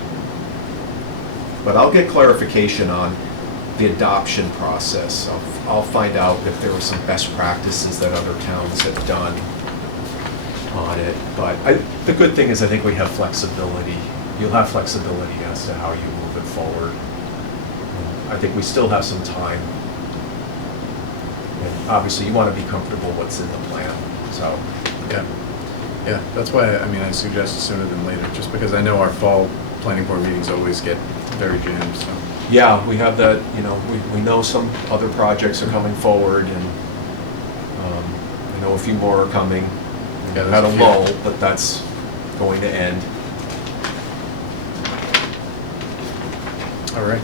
But I'll get clarification on the adoption process. I'll find out if there were some best practices that other towns have done on it. But the good thing is I think we have flexibility. You'll have flexibility as to how you move it forward. I think we still have some time. And obviously, you want to be comfortable what's in the plan, so. Yeah, that's why, I suggest sooner than later, just because I know our fall planning board meetings always get very jammed, so. Yeah, we have that, we know some other projects are coming forward, and I know a few more are coming. Yeah, We've had a there's a few. lull, but that's going to end. All right.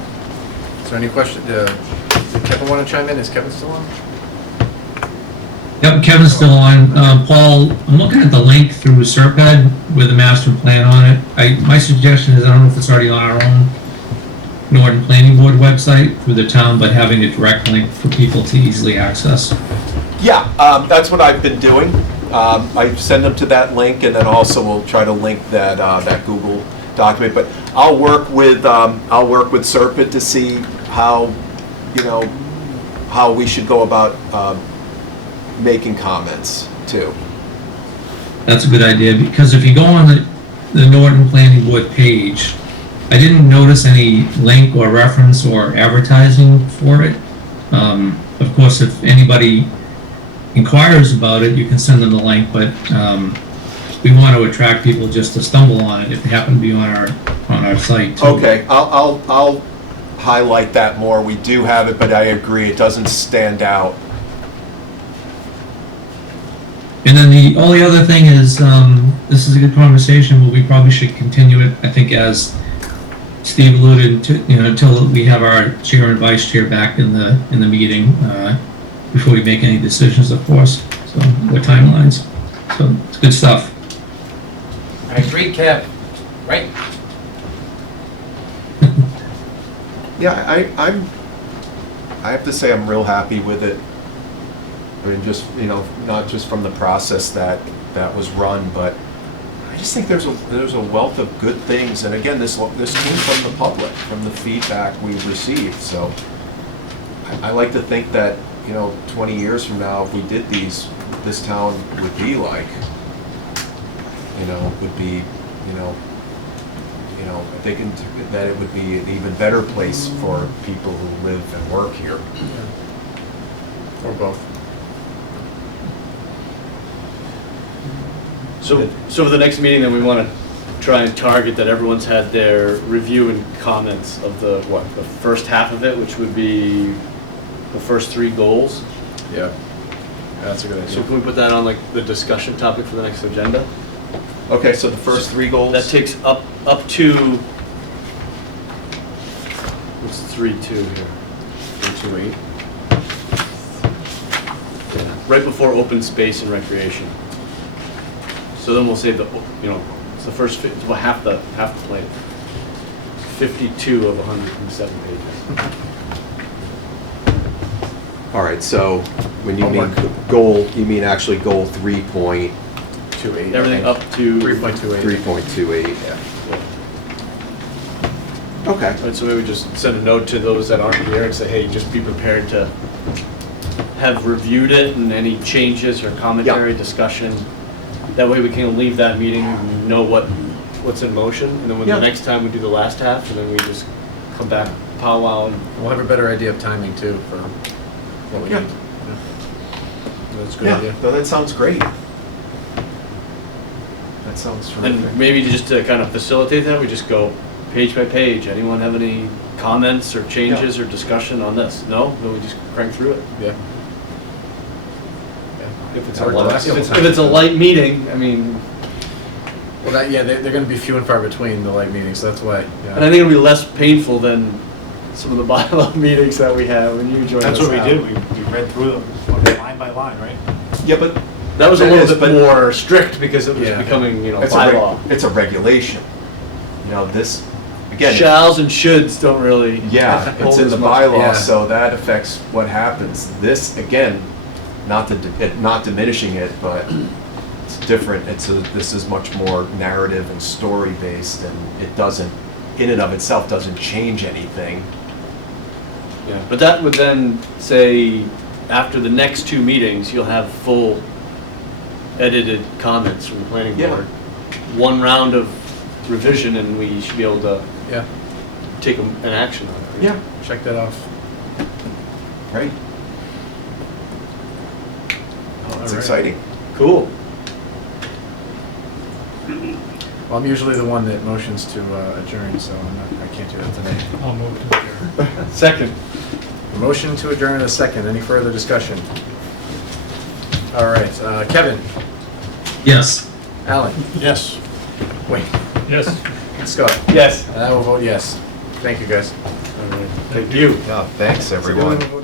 Is there any question, did Kevin want to chime in? Is Kevin still on? Yep, Kevin's still on. Paul, I'm looking at the link through Serped with the master plan on it. My suggestion is, I don't know if it's already on our own Norton Planning Board website through the town, but having a direct link for people to easily access. Yeah, that's what I've been doing. I send them to that link, and then also we'll try to link that Google document. But I'll work with Serpent to see how we should go about making comments too. That's a good idea, because if you go on the Norton Planning Board page, I didn't notice any link or reference or advertising for it. Of course, if anybody inquires about it, you can send them the link, but we want to attract people just to stumble on it if they happen to be on our site too. Okay, I'll highlight that more. We do have it, but I agree, it doesn't stand out. And then the only other thing is, this is a good conversation, but we probably should continue it, I think, as Steve alluded to, until we have our chair and vice chair back in the meeting, before we make any decisions, of course, so, or timelines. So, it's good stuff. I agree, Kev. Right? Yeah, I have to say I'm real happy with it. I mean, just, not just from the process that was run, but I just think there's a wealth of good things. And again, this came from the public, from the feedback we've received. So I like to think that, 20 years from now, if we did these, this town would be like, would be, I think that it would be an even better place for people who live and work here. Or both. So for the next meeting, then we want to try and target that everyone's had their review and comments of the first half of it, which would be the first 3 goals. Yeah. That's a good idea. So can we put that on like the discussion topic for the next agenda? Okay, so the first 3 goals? That takes up to, what's 3-2 here? 328. Yeah, right before open space and recreation. So then we'll say it's the first, it's about half the plan. 52 of 107 pages. All right, so when you mean Homework. goal, you mean actually goal 3.28? 28. Everything up to 3.28. 3.28. Yeah. Okay. Right, so maybe just send a note to those that aren't here and say, hey, just be prepared to have reviewed it and any changes or commentary, discussion. That way we can leave that meeting and know what's in motion. And then when the next time we do the last half, and then we just come back, powwow. And We'll have a better idea of timing too for what we Yeah. need. That's a good Yeah, idea. no, that sounds great. That sounds terrific. And maybe just to kind of facilitate that, we just go page by page. Anyone have any comments or changes or discussion on this? No? Then we just crank through it. Yeah. If it's, That worked the last couple if times. it's a light meeting, I mean, Well, they're going to be few and far between the light meetings, so that's why. Yeah. and I think it'll be less painful than some of the bylaw meetings that we have when you joined us. That's what we out. did, we read through them, line by line, right? Yeah, but That was a That little is, bit but- more strict because it was Yeah. becoming, it's bylaw. it's a regulation. This, again. Shalls and shoulds don't really. Yeah, it's hold in as the much. bylaw, Yeah. so that affects what happens. This, again, not diminishing it, but it's different. This is much more narrative and story based, and it doesn't, in and of itself, doesn't change anything. Yeah, but that would then say, after the next 2 meetings, you'll have full edited comments from the planning Yeah. board. 1 round of revision and we should be able to Yeah. take an action on it. Yeah, Check that off. right. Oh, it's All right. exciting. Cool. Well, I'm usually the one that motions to adjourn, so I can't do that today. I'll move to adjourn. Second. A motion to adjourn in a second. Any further discussion? All right, Kevin, Yes. Alan, Yes. wait, Yes. Scott, Yes. and I will vote yes. Thank you, guys. Thank you. Yeah, thanks, everyone. So,